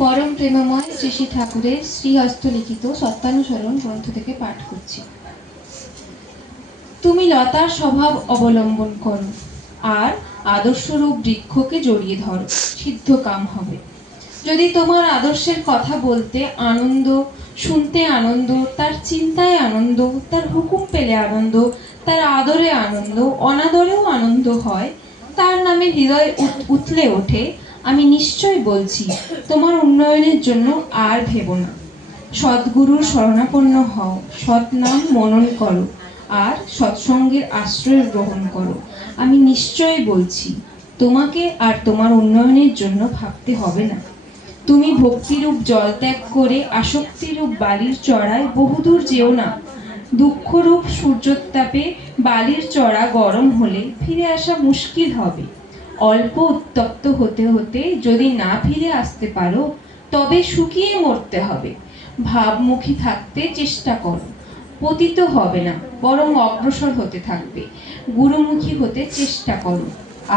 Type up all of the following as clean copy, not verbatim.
পরম প্রেমময় শ্রী শ্রী ঠাকুরের শ্রীহস্ত লিখিত সত্যানুসরণ গ্রন্থ থেকে পাঠ করছি। তুমি লতার স্বভাব অবলম্বন করো, আর আদর্শরূপ বৃক্ষকে জড়িয়ে ধরো, সিদ্ধ কাম হবে। যদি তোমার আদর্শের কথা বলতে আনন্দ, শুনতে আনন্দ, তার চিন্তায় আনন্দ, তার হুকুম পেলে আনন্দ, তার আদরে আনন্দ, অনাদরেও আনন্দ হয়, তার নামে হৃদয় উথলে ওঠে, আমি নিশ্চয় বলছি তোমার উন্নয়নের জন্য আর ভেবো না। সদ্গুরুর শরণাপন্ন হও, সৎ নাম মনন করো, আর সৎসঙ্গের আশ্রয় গ্রহণ করো। আমি নিশ্চয় বলছি তোমাকে আর তোমার উন্নয়নের জন্য ভাবতে হবে না। তুমি ভক্তিরূপ জল ত্যাগ করে আসক্তিরূপ বালির চড়ায় বহুদূর যেও না। দুঃখরূপ সূর্যোত্তাপে বালির চড়া গরম হলে ফিরে আসা মুশকিল হবে। অল্প উত্তপ্ত হতে হতে যদি না ফিরে আসতে পারো, তবে শুকিয়ে মরতে হবে। ভাবমুখী থাকতে চেষ্টা করো, পতিত হবে না, বরং অগ্রসর হতে থাকবে। গুরুমুখী হতে চেষ্টা করো,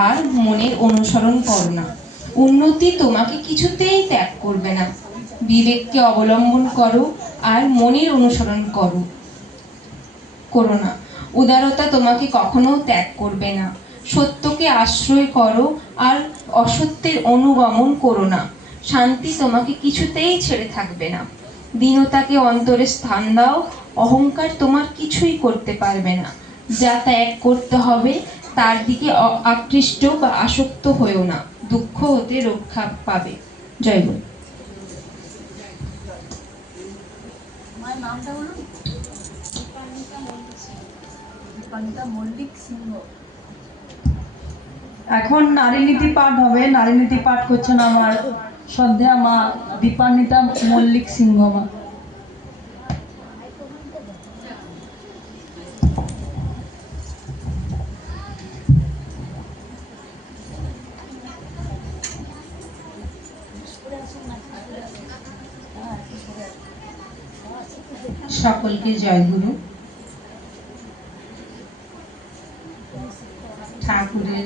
আর মনের অনুসরণ করো না। উন্নতি তোমাকে কিছুতেই ত্যাগ করবে না। বিবেককে অবলম্বন করো, আর মনের অনুসরণ করো না। উদারতা তোমাকে কখনো ত্যাগ করবে না। সত্যকে আশ্রয় করো, আর অসত্যের অনুগমন করো না। শান্তি তোমাকে কিছুতেই ছেড়ে থাকবে না। দীনতাকে অন্তরে স্থান দাও, অহংকার তোমার কিছুই করতে পারবে না। যা ত্যাগ করতে হবে তার দিকে আকৃষ্ট বা আসক্ত হয়েও না, দুঃখ হতে রক্ষা পাবে। জয় গুরু। এখন নারী নীতি পাঠ হবে। নারী নীতি পাঠ করছেন আমার শ্রদ্ধা মা দীপান্বিতা মল্লিক সিংহ মা। সকলকে জয় গুরু। ঠাকুরের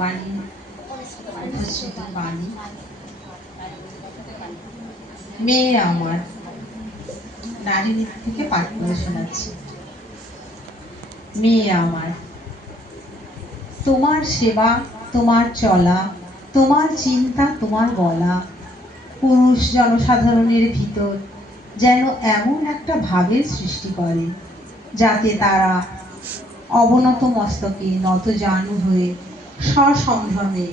বাণী, কণ্ঠস্বরূপ বাণী। মেয়ে আমার, নারী নীতি থেকে পাঠ করে শোনাচ্ছি। মেয়ে আমার, তোমার সেবা, তোমার চলা, তোমার চিন্তা, তোমার বলা পুরুষ জনসাধারণের ভিতর যেন এমন একটা ভাবের সৃষ্টি করে, যাতে তারা অবনত মস্তকে নত জানু হয়ে সসম্ভ্রমে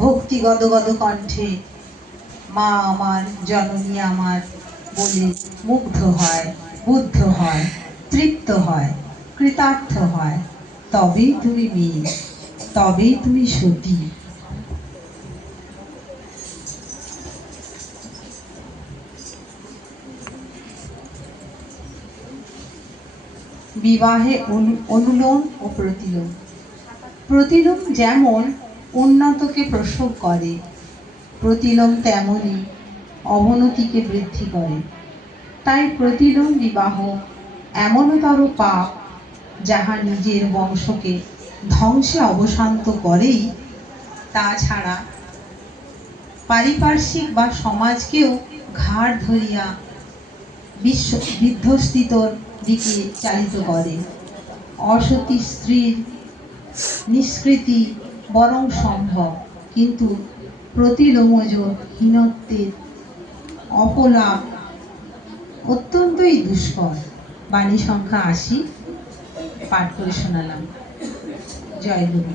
ভক্তি গদগদ কণ্ঠে মা আমার, জননী আমার বলে মুগ্ধ হয়, বুদ্ধ হয়, তৃপ্ত হয়, কৃতার্থ হয়। তবেই তুমি মেয়ে, তবেই তুমি সতী। বিবাহে অনুলোম ও প্রতিলোম। প্রতিলোম যেমন উন্নতকে প্রসব করে, প্রতিলোম তেমনি অবনতিকে বৃদ্ধি করে। তাই প্রতিলোম বিবাহ এমনতর পাপ, যাহা নিজের বংশকে ধ্বংসে অবসান্ত করেই, তাছাড়া পারিপার্শ্বিক বা সমাজকেও ঘাড় ধরিয়া বিধ্বস্তিতর দিকে চালিত করে। অসতী স্ত্রীর নিষ্কৃতি বরং সম্ভব, কিন্তু প্রতিলোমজ হীনত্বের অপলাপ অত্যন্তই দুষ্কর। বাণী সংখ্যা ৮০ পাঠ করে শোনালাম। জয় গুরু।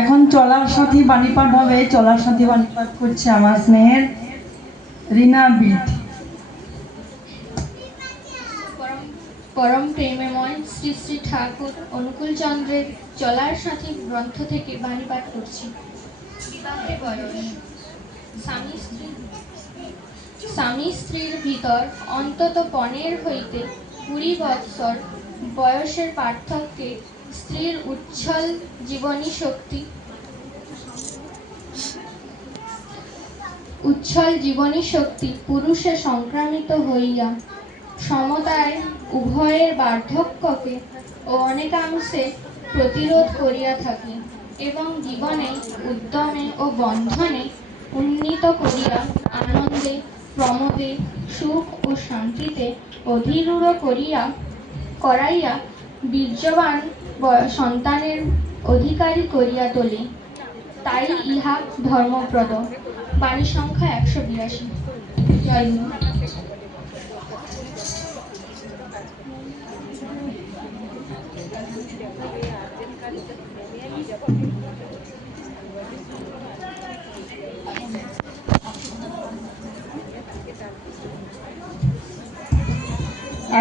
এখন চলার সাথী বাণী পাঠ হবে। চলার সাথী বাণী পাঠ করছে আমার স্নেহের রীনা বিট। পরম প্রেমময় শ্রী শ্রী ঠাকুর অনুকূল চন্দ্রের চলার সাথী গ্রন্থ থেকে বাণী পাঠ করছি। বিবাহের বয়স। স্বামী স্ত্রীর ভিতর অন্তত 15 হইতে 20 বৎসর বয়সের পার্থক্যে স্ত্রীর উচ্ছল জীবনী শক্তি পুরুষে সংক্রামিত হইয়া সমতায় উভয়ের বার্ধক্যকে ও অনেকাংশে প্রতিরোধ করিয়া থাকি এবং জীবনে উদ্যমে ও বন্ধনে উন্নীত করিয়া আনন্দে প্রমোদে সুখ ও শান্তিতে অধিরূঢ় করাইয়া বীর্যবান সন্তানের অধিকারী করিয়া তোলে। তাই ইহা ধর্মপ্রদ। বাণী সংখ্যা 182। জয় গুরু।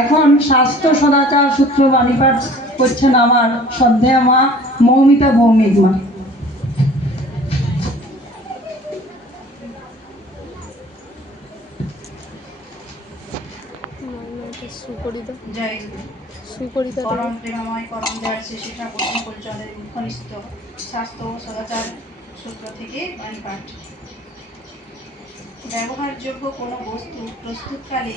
এখন স্বাস্থ্য সদাচার সূত্র বাণী পাঠ করছেন আমার শ্রদ্ধেয় মা মৌমিতা ভৌমিক মা। জয় গুরু। পরম প্রেমময় পরম দয়ার শ্রী ঠাকুর অনুকূলচন্দ্রের মুখনিষ্ঠ স্বাস্থ্য ও সদাচার সূত্র থেকে বাণী পাঠ। ব্যবহারযোগ্য কোনো বস্তু প্রস্তুতকালে,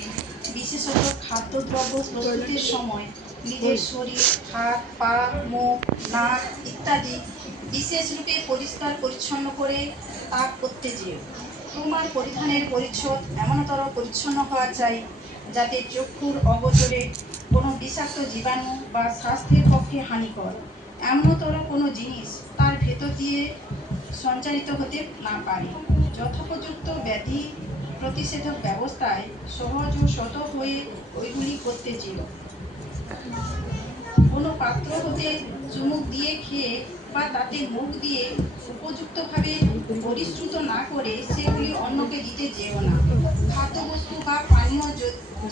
বিশেষত খাদ্যদ্রব্য প্রস্তুতির সময় নিজের শরীর, হাত, পা, মুখ, নাক ইত্যাদি বিশেষ রূপে পরিষ্কার পরিচ্ছন্ন করে তাক করতে যেও। তোমার পরিধানের পরিচ্ছদ এমনতর পরিচ্ছন্ন হওয়া চাই যাতে চক্ষুর অগোচরে কোনো বিষাক্ত জীবাণু বা স্বাস্থ্যের পক্ষে হানিকর এমনতর কোনো জিনিস তার ভেতর দিয়ে সঞ্চারিত হতে না পারে। যথোপযুক্ত ব্যাধি প্রতিষেধক ব্যবস্থায় সহজ ও শত হয়ে ওইগুলি করতে যেও। কোনো পাত্র হতে চুমুক দিয়ে খেয়ে বা তাতে মুখ দিয়ে উপযুক্তভাবে পরিশ্রুত না করে সেগুলি অন্যকে দিতে যেও না। খাদ্যবস্তু বা পানীয়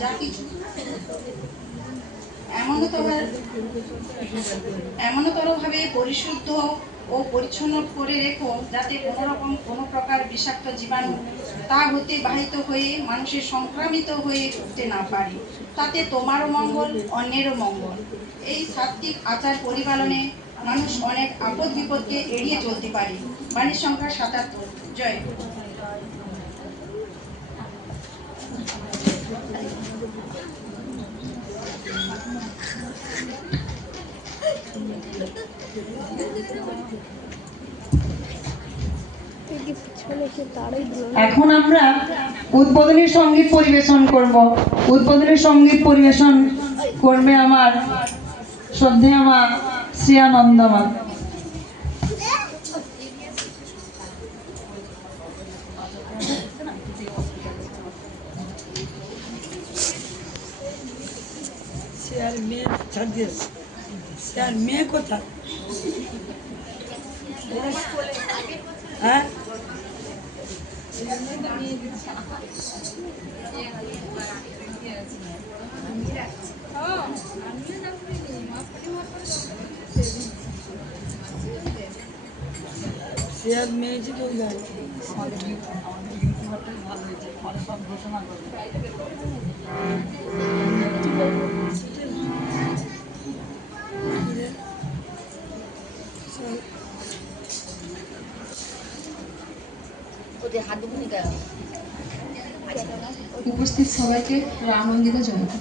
যা কিছু এমনতরভাবে পরিশুদ্ধ ও পরিচ্ছন্ন করে রেখো যাতে কোনো প্রকার বিষাক্ত জীবাণু তা হতে বাহিত হয়ে মানুষের সংক্রামিত হয়ে উঠতে না পারে। তাতে তোমারও মঙ্গল, অন্যেরও মঙ্গল। এই সাত্ত্বিক আচার পরিপালনে মানুষ অনেক আপদ বিপদকে এড়িয়ে চলতে পারে। বাণীর সংখ্যা 77। জয় গুরু। এখন আমরা উদ্বোধনী সঙ্গীত পরিবেশন করব। উদ্বোধনী সঙ্গীত পরিবেশন করবে আমার শ্রদ্ধেয় মা শ্রেয়ানন্দ মা। মেয়ে কোথায়? হ্যাঁ, শেয়ার মেয়ে ছিল ওই গাড়ি। ভালো হয়েছে, পরে সব ঘোষণা করবে। উপস্থিত সবাইকে রামনন্দিত জনতা।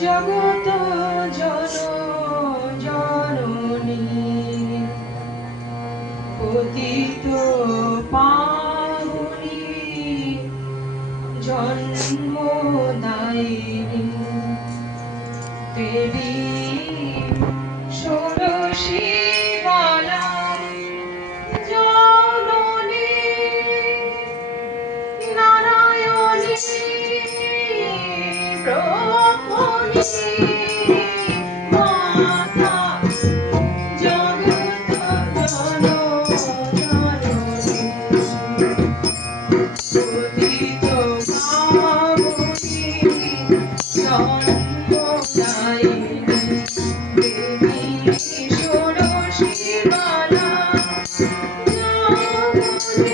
জগত জননী পতিত পাবনী জন্মদায়িনী দেবী ষোড়শী বালা জননী নারায়ণী ব্রহ্মণী মাতা জগত জননী পতিত পাবনী জন্মদায়িনী দেবী ষোড়শী বালা জননী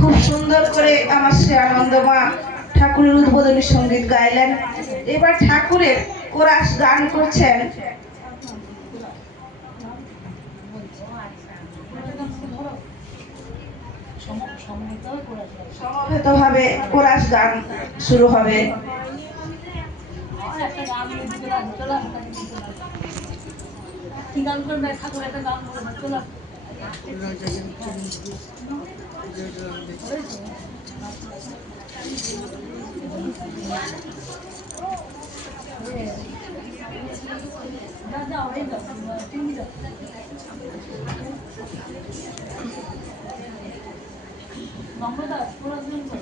খুব সুন্দর করে আমার শ্রী আনন্দমা ঠাকুরের উদ্বোধনী সঙ্গীত গাইলেন। এবার ঠাকুরের কোরাস গান করছেন সমবেতভাবে কোরাস গান শুরু হবে। যাও এই যাও তুমি যাও নম্বরটা পুরো দিন কর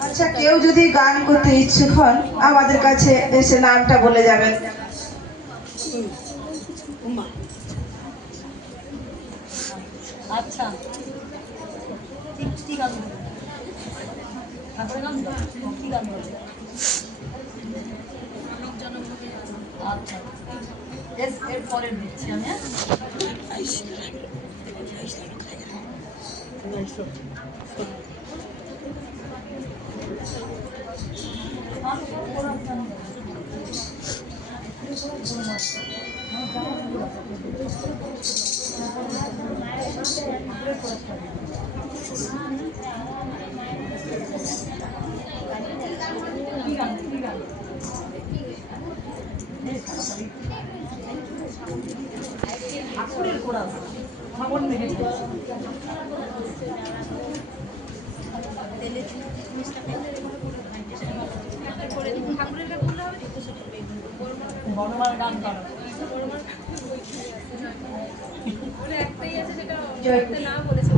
আচ্ছা, কেউ যদি গান করতে ইচ্ছুক হন আমাদের কাছে এসে নামটা বলে যাবেন। আচ্ছা কি গান বলবে? ঠাকুরের গান তো? কি গান বলবে? আচ্ছা এর পরে দিচ্ছি আমি ঠাকুরের কোড়া ভাবন মেঘে বনমার গান করো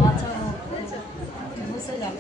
আচ্ছা বুঝতে যাও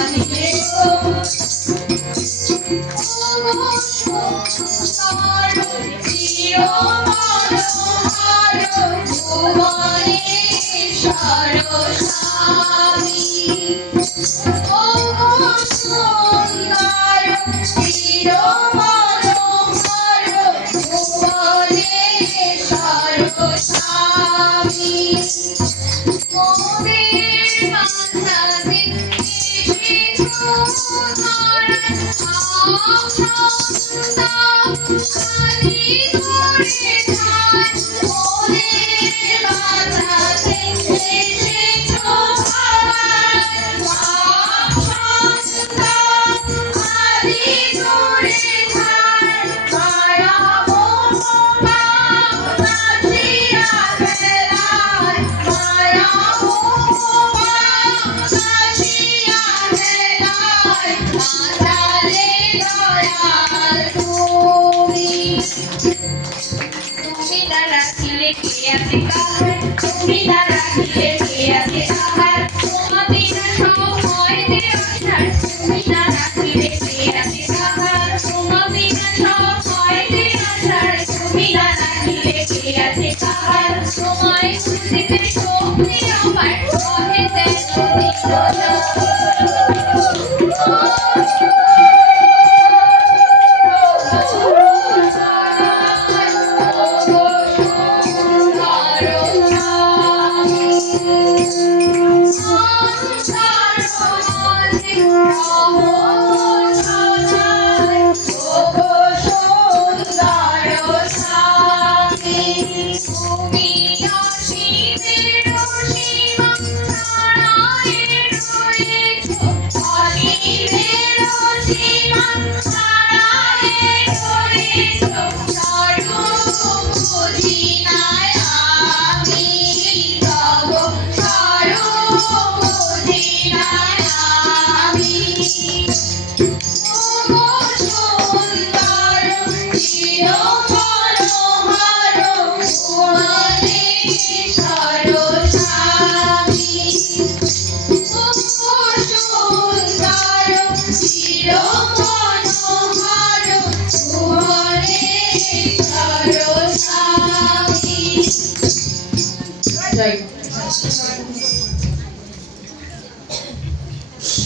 Bye.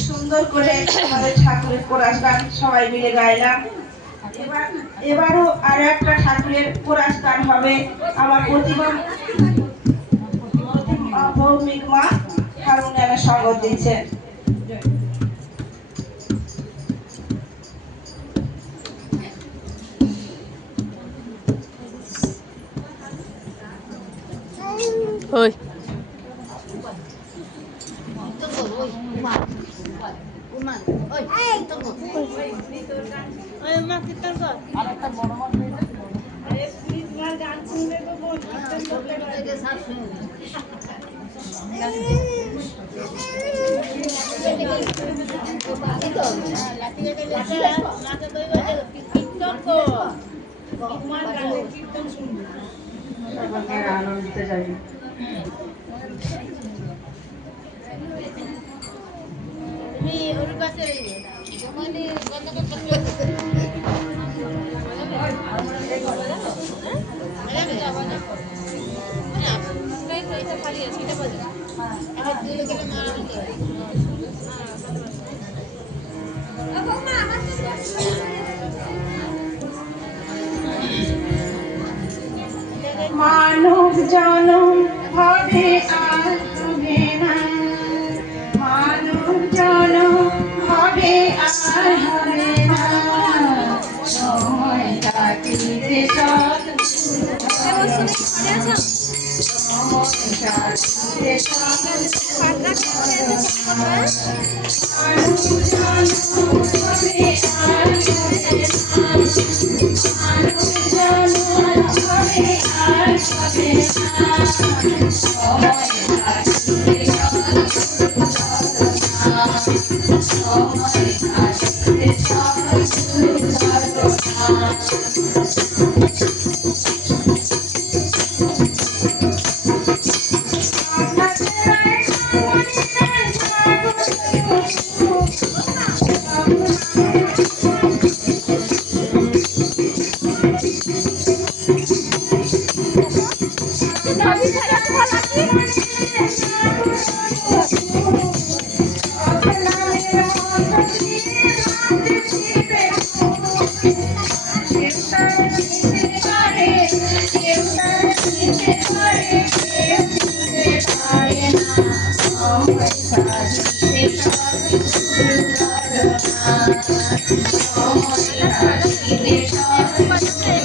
সুন্দর করে আমাদের ঠাকুরের কোরাস গান সবাই মিলে গাইলাম। এবারও আরো একটা ঠাকুরের কোরাস গান হবে। আমার প্রতিমা ভৌমিক মা হারমোনিয়ামের সঙ্গ দিচ্ছেন। আনন্দিত যাবে। মানব জনম হবে আর হবে না, মানব জনম হবে আর হবে না, সময় কাটিতে সব Oh,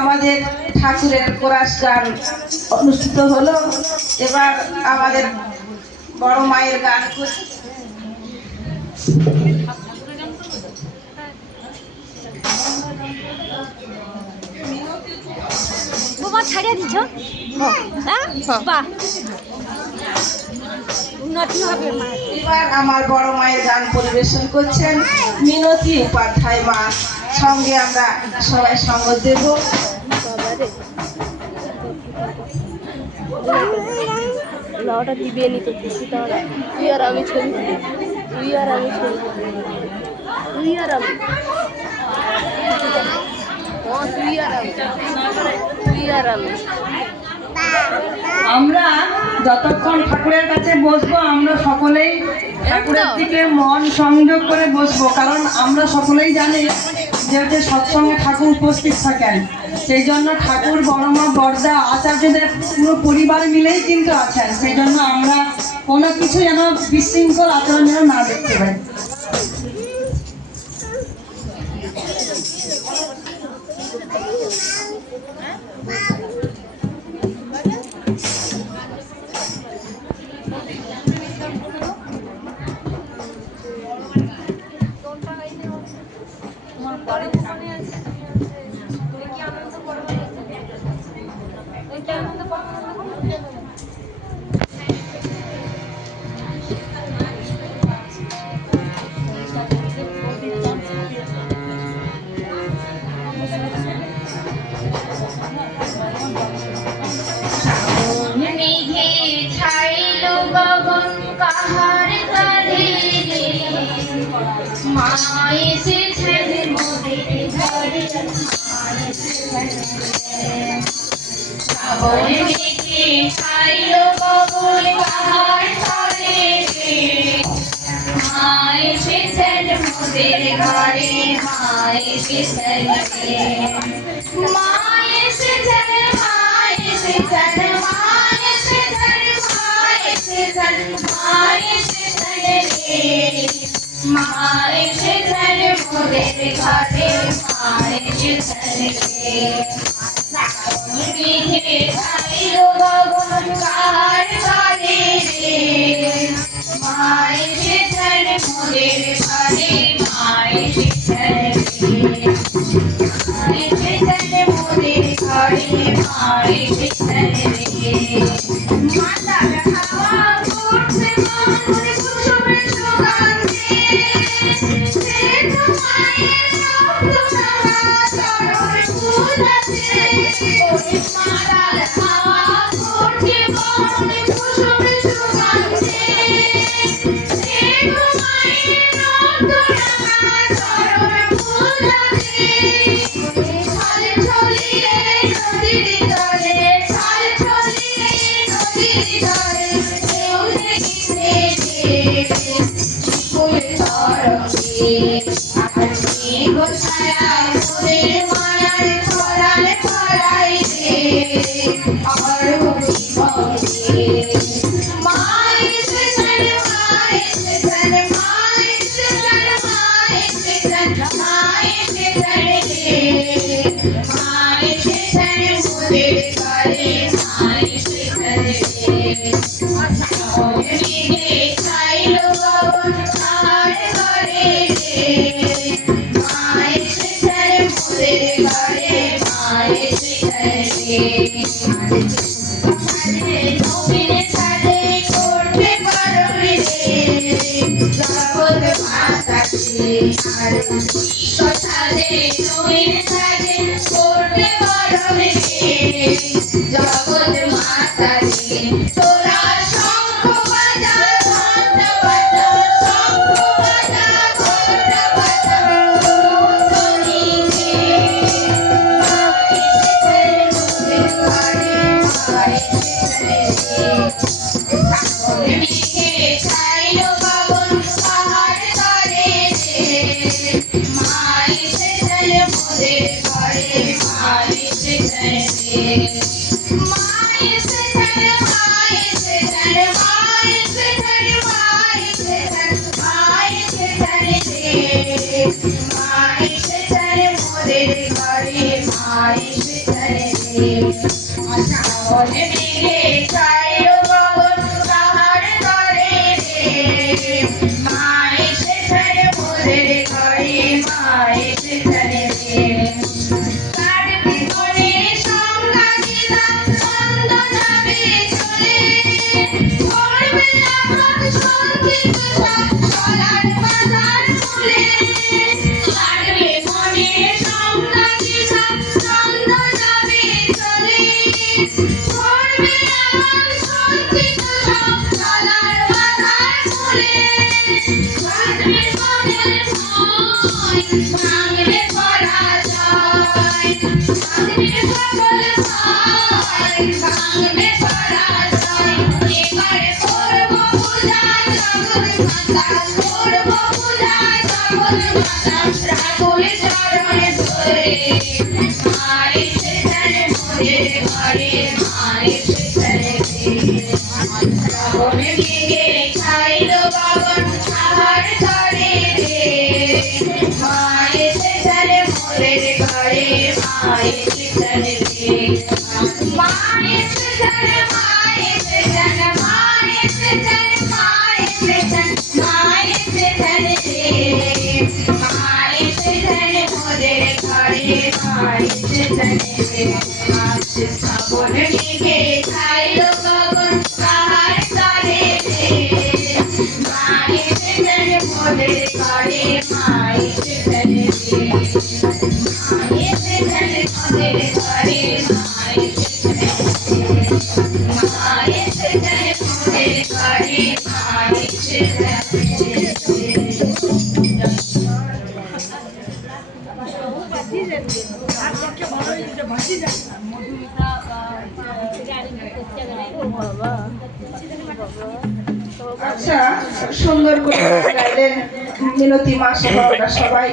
আমাদের ঠাকুরের কোরাস গান অনুষ্ঠিত হলো। এবার আমাদের বড় মায়ের গান করছে। বাবা ছাড়িয়ে দিছ বাহ উন্নতি হবে মা। এবার আমার বড় মায়ের গান পরিবেশন করছেন মিনতি উপাধ্যায় মা। সঙ্গে আমরা সবাই সঙ্গ দেব। লাউটা দিবে নি তো খুশি তাহলে তুই আর আমি ছবি তুই আর আমি ছবি তুই আর আমি তুই আর আমি তুই আর আমি আমরা যতক্ষণ ঠাকুরের কাছে বসবো আমরা সকলেই ঠাকুরের দিকে মন সংযোগ করে বসবো, কারণ আমরা সকলেই জানি যে হচ্ছে সৎসঙ্গে ঠাকুর উপস্থিত থাকেন। সেই জন্য ঠাকুর, বড়মা, বড়দা, আচার্যদের পুরো পরিবার মিলেই কিন্তু আছেন। সেই জন্য আমরা কোনো কিছু যেন বিশৃঙ্খল আচরণ যেন না দেখতে পাই। माए से আচ্ছা, সুন্দর করে গাইলেন মিনতি মা সহ সবাই।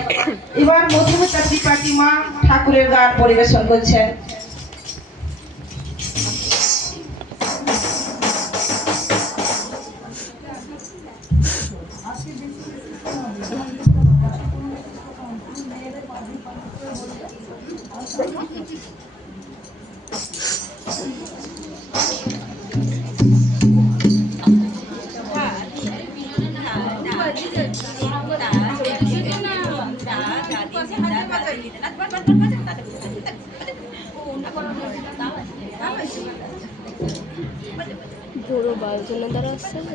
এবার মধুমিতা ত্রিপাঠী মা ঠাকুরের গান পরিবেশন করছেন। জোরো বাজনা দ্বারা আসছে না?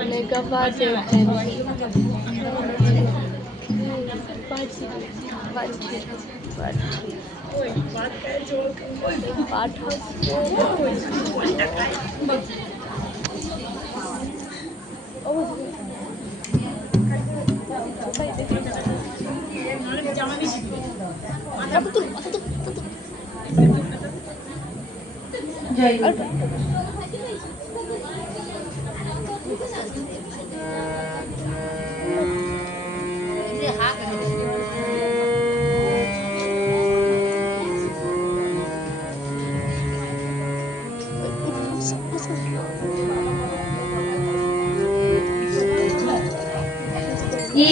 অনেক বাজে পাঠ হচ্ছে জয় গুরু।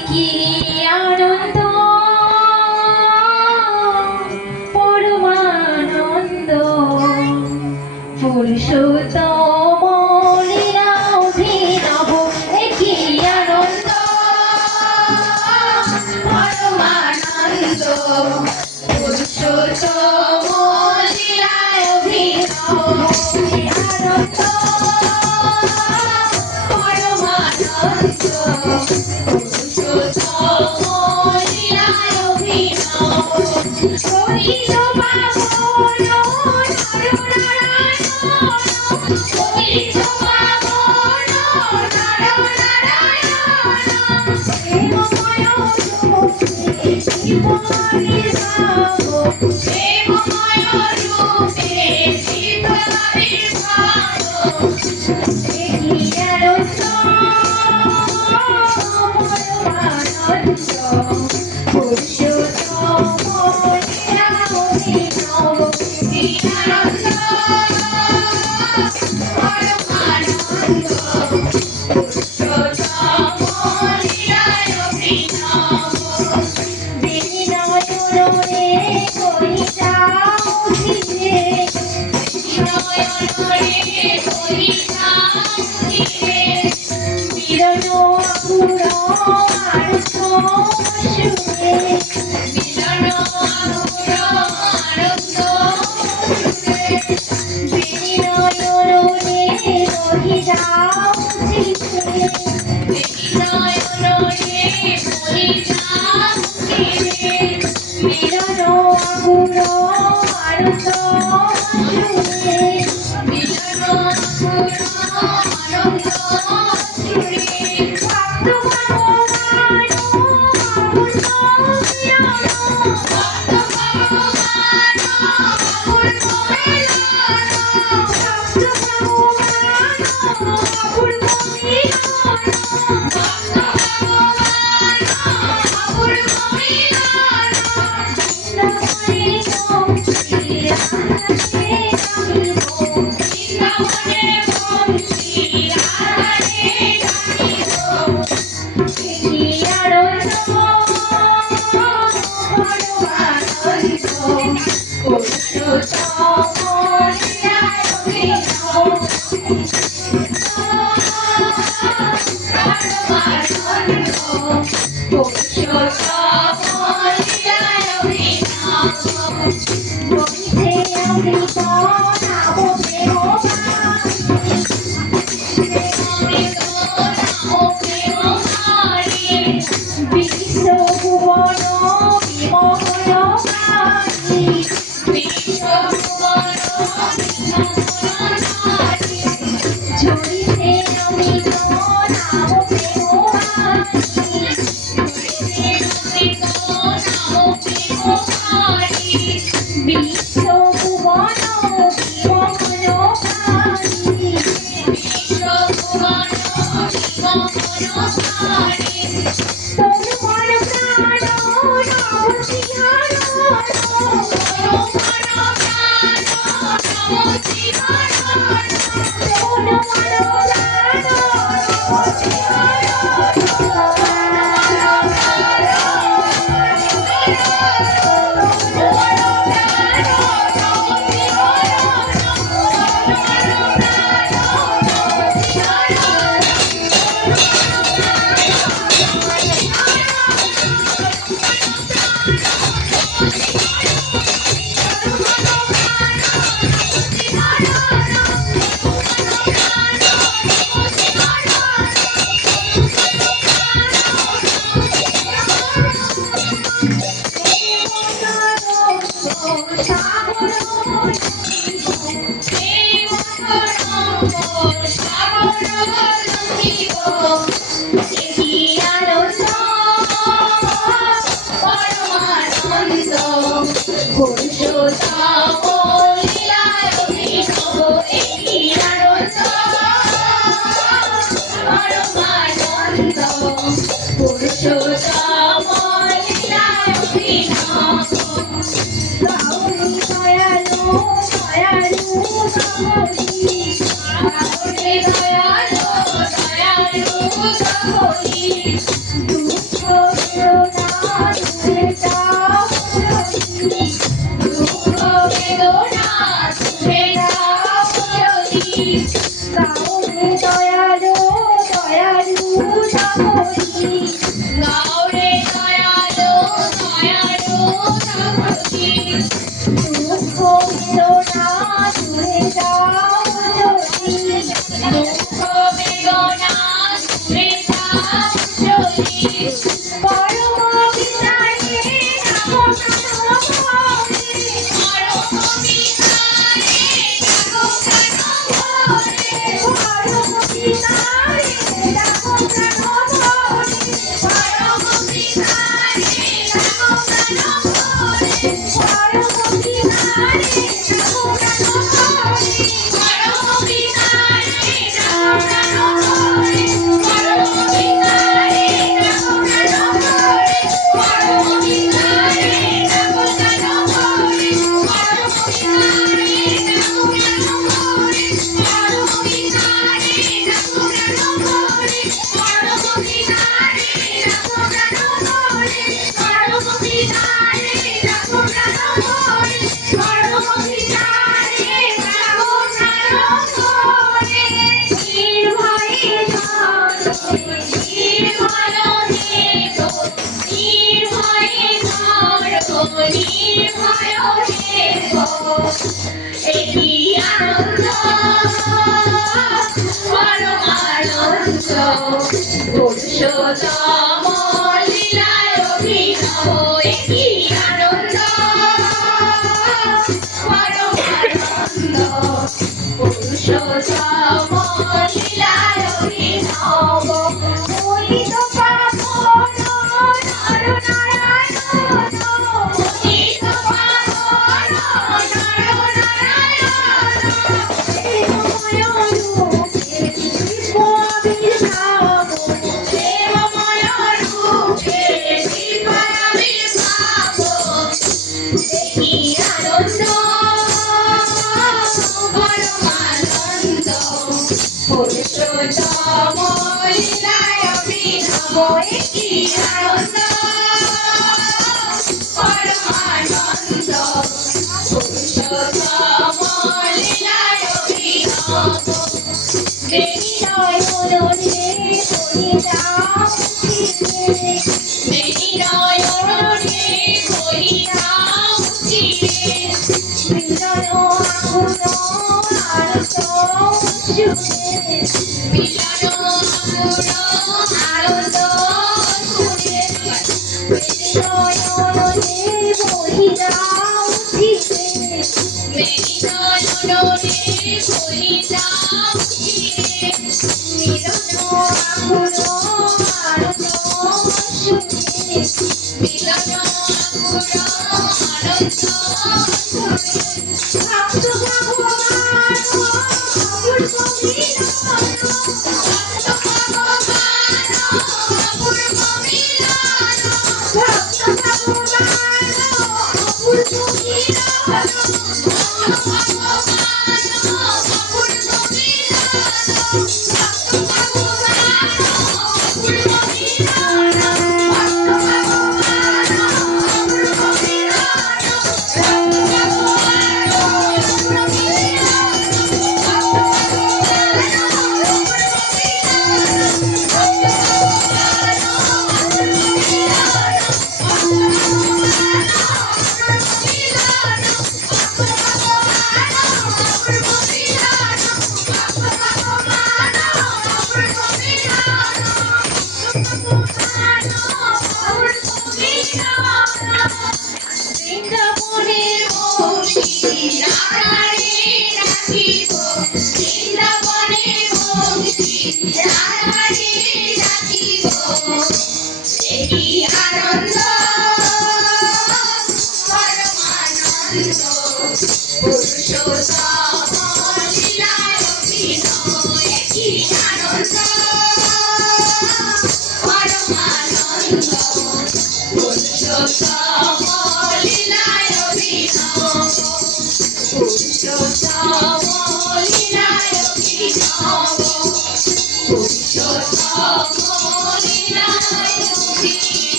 কি আনন্দ পরমানন্দ পুরুষোত্তম লীলা অভিনব কি আনন্দ পরমানন্দ পুরুষোত্তম লীলা অভিনব আনন্দ পরমানন্দ একই আনন্দ পরম আনন্দ পুরুষোত্তম লীলায় অভিনব একই আনন্দ পরম আনন্দ পুরুষোত্তম লীলায় অভিনব মোহিত পাবন নরনারায়ণ মোহিত পাবন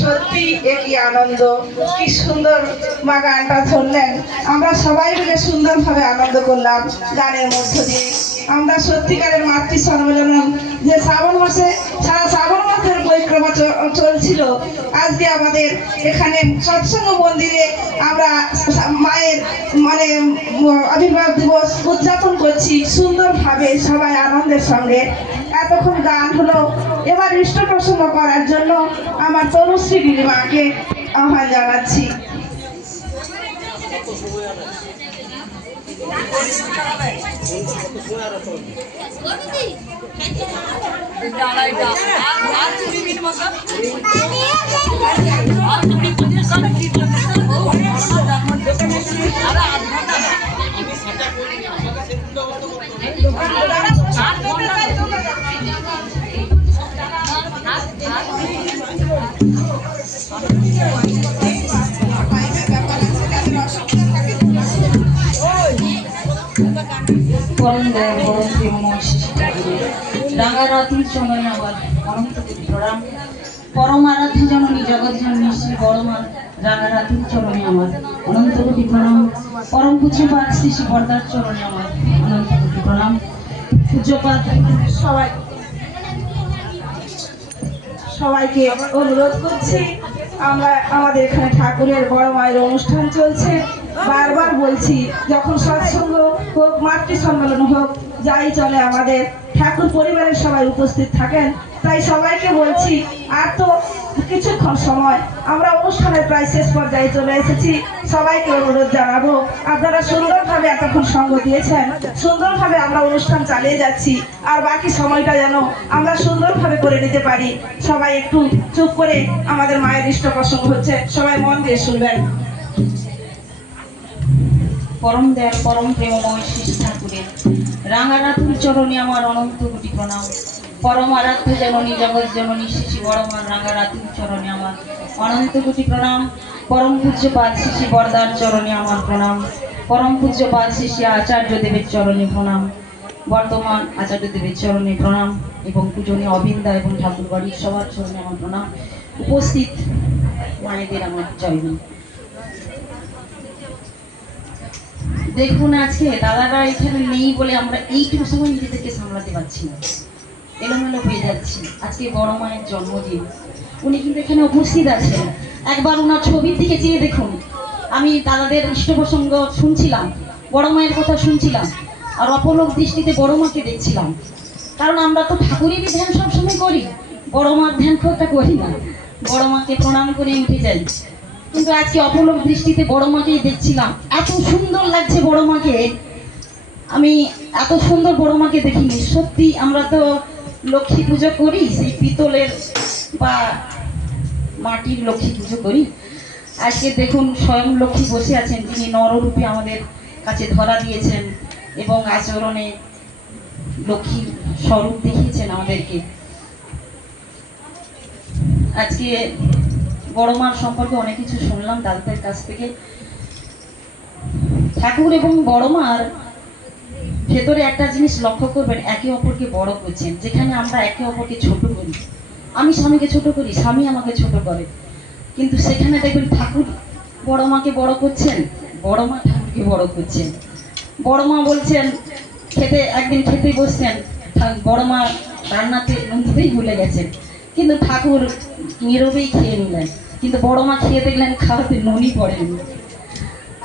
সত্যি একই আনন্দ। কি সুন্দর মা গানটা ধরলেন, আমরা সবাই মিলে সুন্দরভাবে আনন্দ করলাম গানের মধ্য দিয়ে। আমরা সত্যিকারের মাতৃ সম্মেলন যে শ্রাবণ মাসে সারা শ্রাবণ মাসের পরিক্রমা চলছিল, আজকে আমাদের এখানে সৎসঙ্গ মন্দিরে আমরা মায়ের মানে আবির্ভাব দিবস উদযাপন করছি সুন্দরভাবে সবাই আনন্দের সঙ্গে। এতক্ষণ গান হলো, এবার ইষ্ট প্রসন্ন করার জন্য আমার তনুশ্রী গিরিমাকে আহ্বান জানাচ্ছি। পরম দয়া পরম প্রেমময় শিশু ঠাকুরের রাঙারাতির চরণে আমার অনন্ত কোটি প্রণাম। পরম আরাধ্য জননী জগৎ জননী শ্রী বড়মা রাঙারাতির চরণে আমার অনন্ত কোটি প্রণাম। পরম পূজ্যপাদ শ্রী শ্রী বরদার চরণে আমার অনন্ত কোটি প্রণাম। পূজ্যপাদ সবাইকে অনুরোধ করছি, আমরা আমাদের এখানে ঠাকুরের বড় মায়ের অনুষ্ঠান চলছে। বারবার বলছি, যখন সৎসঙ্গ হোক, মাতৃ সম্মেলন হোক, যাই চলে, আমাদের ঠাকুর পরিবারের সবাই উপস্থিত থাকেন। তাই সবাইকে বলছি, আর তো কিছুক্ষণ সময়, আমরা অনুষ্ঠানের প্রায় শেষ পর্যায়ে চলে এসেছি। সবাইকে অনুরোধ জানাবো, আপনারা সুন্দরভাবে এতক্ষণ সঙ্গ দিয়েছেন, সুন্দরভাবে আমরা অনুষ্ঠান চালিয়ে যাচ্ছি, আর বাকি সময়টা যেন আমরা সুন্দরভাবে করে নিতে পারি। সবাই একটু চুপ করে, আমাদের মায়ের ইষ্ট প্রসঙ্গ হচ্ছে, সবাই মন দিয়ে শুনবেন। পরম দয়াল পরম প্রেমময় শিশু ঠাকুরের রাঙারাতুর চরণে আমার অনন্ত কোটি প্রণাম। পরম আরাধ্য জননী জগৎ জননী শিশু বড়মার রাঙারাতুর চরণে আমার অনন্ত কোটি প্রণাম। পরম পূজ্যপাদ শিশু বরদার চরণে আমার প্রণাম। পরম পূজ্যপাদ শিশু আচার্য দেবের চরণে প্রণাম। বর্তমান আচার্য দেবের চরণে প্রণাম এবং পূজনীয় অবিন্দা এবং ঠাকুর বাড়ির সবার চরণে আমার প্রণাম। উপস্থিত মায়েদের আমার জয়গুণ। দেখুন, আজকে দাদারা এখানে নেই বলে আমরা এইটুকু সময় নিজেদেরকে সামলাতে পারছি না, এলোমেলো হয়ে যাচ্ছি। আজকে বড় মায়ের জন্মদিন, উনি কিন্তু এখানে উপস্থিত আছেন। একবার ওনার ছবির দিকে চেয়ে দেখুন। আমি দাদাদের ইষ্ট প্রসঙ্গ শুনছিলাম, বড় মায়ের কথা শুনছিলাম, আর অপলক দৃষ্টিতে বড় মাকে দেখছিলাম। কারণ আমরা তো ঠাকুরেরই ধ্যান সবসময় করি, বড় মার ধ্যান খুব একটা করি না, বড় মাকে প্রণাম করে উঠে যাই। কিন্তু আজকে অপলক দৃষ্টিতে বড় মাকেই দেখছিলাম। এত সুন্দর লাগছে বড় মাকে, আমি এত সুন্দর বড় মাকে দেখিনি। সত্যি আমরা তো লক্ষ্মী পুজো করি, সেই পিতলের বা মাটির লক্ষ্মী পুজো করি। আজকে দেখুন, স্বয়ং লক্ষ্মী বসে আছেন, যিনি নররূপে আমাদের কাছে ধরা দিয়েছেন এবং আচরণে লক্ষ্মীর স্বরূপ দেখিয়েছেন আমাদেরকে। আজকে বড় মার সম্পর্কে অনেক কিছু শুনলাম দাদাদের কাছ থেকে। ঠাকুর এবং বড় মার ভেতরে একটা জিনিস লক্ষ্য করবেন, একে অপরকে বড় করছেন। যেখানে আমরা একে অপরকে ছোট করি, আমি স্বামীকে ছোট করি, স্বামী আমাকে ছোট করে, কিন্তু সেখানে দেখবেন ঠাকুর বড় মাকে বড় করছেন, বড় মা ঠাকুরকে বড় করছেন। বড় মা বলছেন, একদিন খেতে বসছেন, বড় মা রান্নাতে নুন দিতেই ভুলে গেছেন, কিন্তু ঠাকুর নীরবেই খেয়ে নিলেন। কিন্তু বড় মা খেয়ে দেখলেন খাওয়াতে নুনই পড়েনি।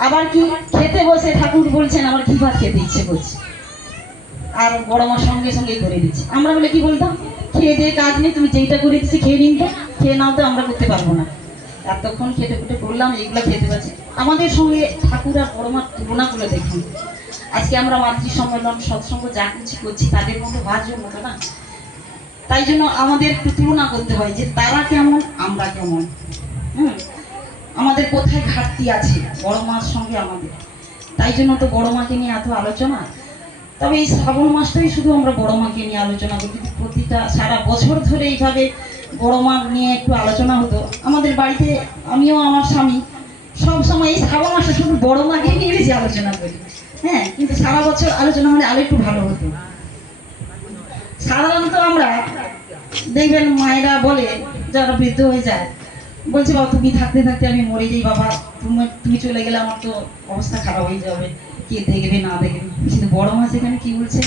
আবার কি, খেতে বসে ঠাকুর বলছেন আমার ঘি ভাত খেতে ইচ্ছে করছে, আর বড় মা সঙ্গে সঙ্গে করে দিচ্ছে। আমরা বলে কি বলতাম, খেয়ে দিয়ে কাজ নেই, তুমি যেইটা করে দিচ্ছি খেয়ে নিন, তো খেয়ে নাও, তো আমরা করতে পারবো না। এতক্ষণ খেটে খুটে করলাম, এইগুলো খেতে পারছি। আমাদের সঙ্গে ঠাকুর আর বড় মার তুলনা করে দেখুন। আজকে আমরা মাতৃ সম্মেলন সৎসঙ্গ যা কিছু করছি, তাদের মধ্যে বাহ্য মতো না। তাই জন্য আমাদের একটু তুলনা করতে হয় যে তারা কেমন, আমরা কেমন। আমাদের কোথায় ঘাটতি আছে বড় মার সঙ্গে আমাদের। তাই জন্য তো বড় মাকে নিয়ে এত আলোচনা। তবে এই শ্রাবণ মাসটাই শুধু আমরা বড় মাকে নিয়ে আলোচনা করি। যদি প্রতিটা সারা বছর ধরে এইভাবে বড় মা নিয়ে একটু আলোচনা হতো, আমাদের বাড়িতে আমিও আমার স্বামী সব সময় এই শ্রাবণ মাসে শুধু বড় মাকে নিয়ে বেশি আলোচনা করি। হ্যাঁ, কিন্তু সারা বছর আলোচনা হলে আরো একটু ভালো হতো। সাধারণত আমরা দেখবেন মায়েরা বলে, যারা বৃদ্ধ হয়ে যায়, বলছে বাবা তুমি থাকতে থাকতে আমি মরে যাই, বাবা তুমি চলে গেলে আমার তো অবস্থা খারাপ হয়ে যাবে, কে দেখবে না দেখবে। কিন্তু বড় মা সেখানে কি বলছে,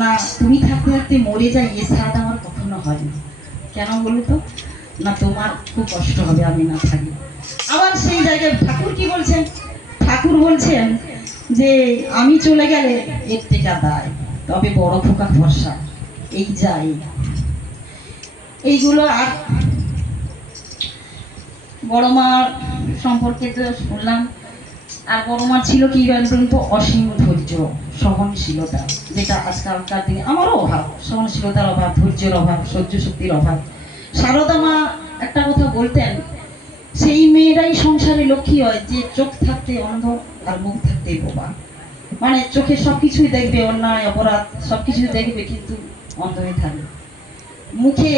না তুমি থাকতে থাকতে মরে যাই, এ সাথে আমার কখনো হয়নি। কেন বলো তো, না তোমার খুব কষ্ট হবে আমি না থাকি। আবার সেই জায়গায় ঠাকুর কি বলছেন, ঠাকুর বলছেন যে আমি চলে গেলে এর থেকে দায়, তবে বড় খোকা ভরসা, এই যাই। এইগুলো আর বড় মার সম্পর্কে তো শুনলাম। আর বড় মার ছিল কি বলুন তো, অসীম ধৈর্য, সহনশীলতা, যেটা আজকালকার দিনে আমারও অভাব, সহনশীলতার অভাব, ধৈর্যের অভাব, সহ্য শক্তির অভাব। সারদা মা একটা কথা বলতেন, সেই মেয়েরাই সংসারে লক্ষ্মী হয় যে চোখ থাকতে অন্ধ আর মুখ থাকতে বোবা। মানে চোখে সবকিছুই দেখবে, অন্যায় অপরাধ সবকিছুই দেখবে, কিন্তু অন্ধ হয়ে থাকবে। মুখে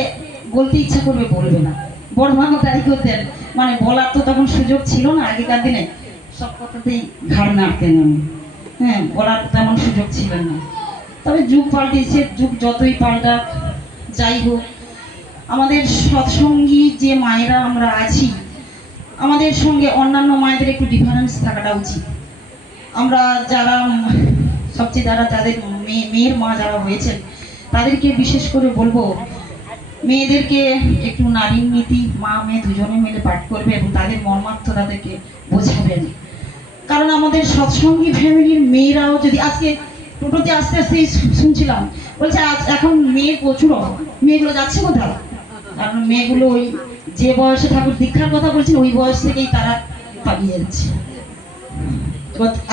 বলতে ইচ্ছা করবে, বলবে না। বড় মা তাই করতেন, মানে বলার তো তখন সুযোগ ছিল না আগেকার দিনে, সব কথাতেই ঘাড় নাড়তেন উনি। হ্যাঁ, বলার তেমন সুযোগ ছিল না। তবে যুগ পাল্টেছে, যুগ যতই পাল্টাক যাই হোক, আমাদের সৎসঙ্গী যে মায়েরা আমরা আছি, আমাদের সঙ্গে অন্যান্য মায়েদের একটু ডিফারেন্স থাকাটা উচিত। আমরা যারা সবচেয়ে যাদের মেয়ের মা যারা হয়েছেন, তাদেরকে বিশেষ করে বলবো, মেয়েদেরকে একটু নারীর নীতি মা মেয়ে দুজনে মিলে পাঠ করবে এবং তাদের মর্মার্থ তাদেরকে বোঝাবেন। কারণ আমাদের সৎসঙ্গী ফ্যামিলির মেয়েরাও যদি আজকে টোটোতে আস্তে আস্তে শুনছিলাম, বলছে আজ এখন মেয়ের প্রচুর অভাব, মেয়েগুলো যাচ্ছে কোথাও? কারণ মেয়েগুলো ওই যে বয়সে ঠাকুর দীক্ষার কথা বলছেন ওই বয়স থেকেই তারা পালিয়ে যাচ্ছে।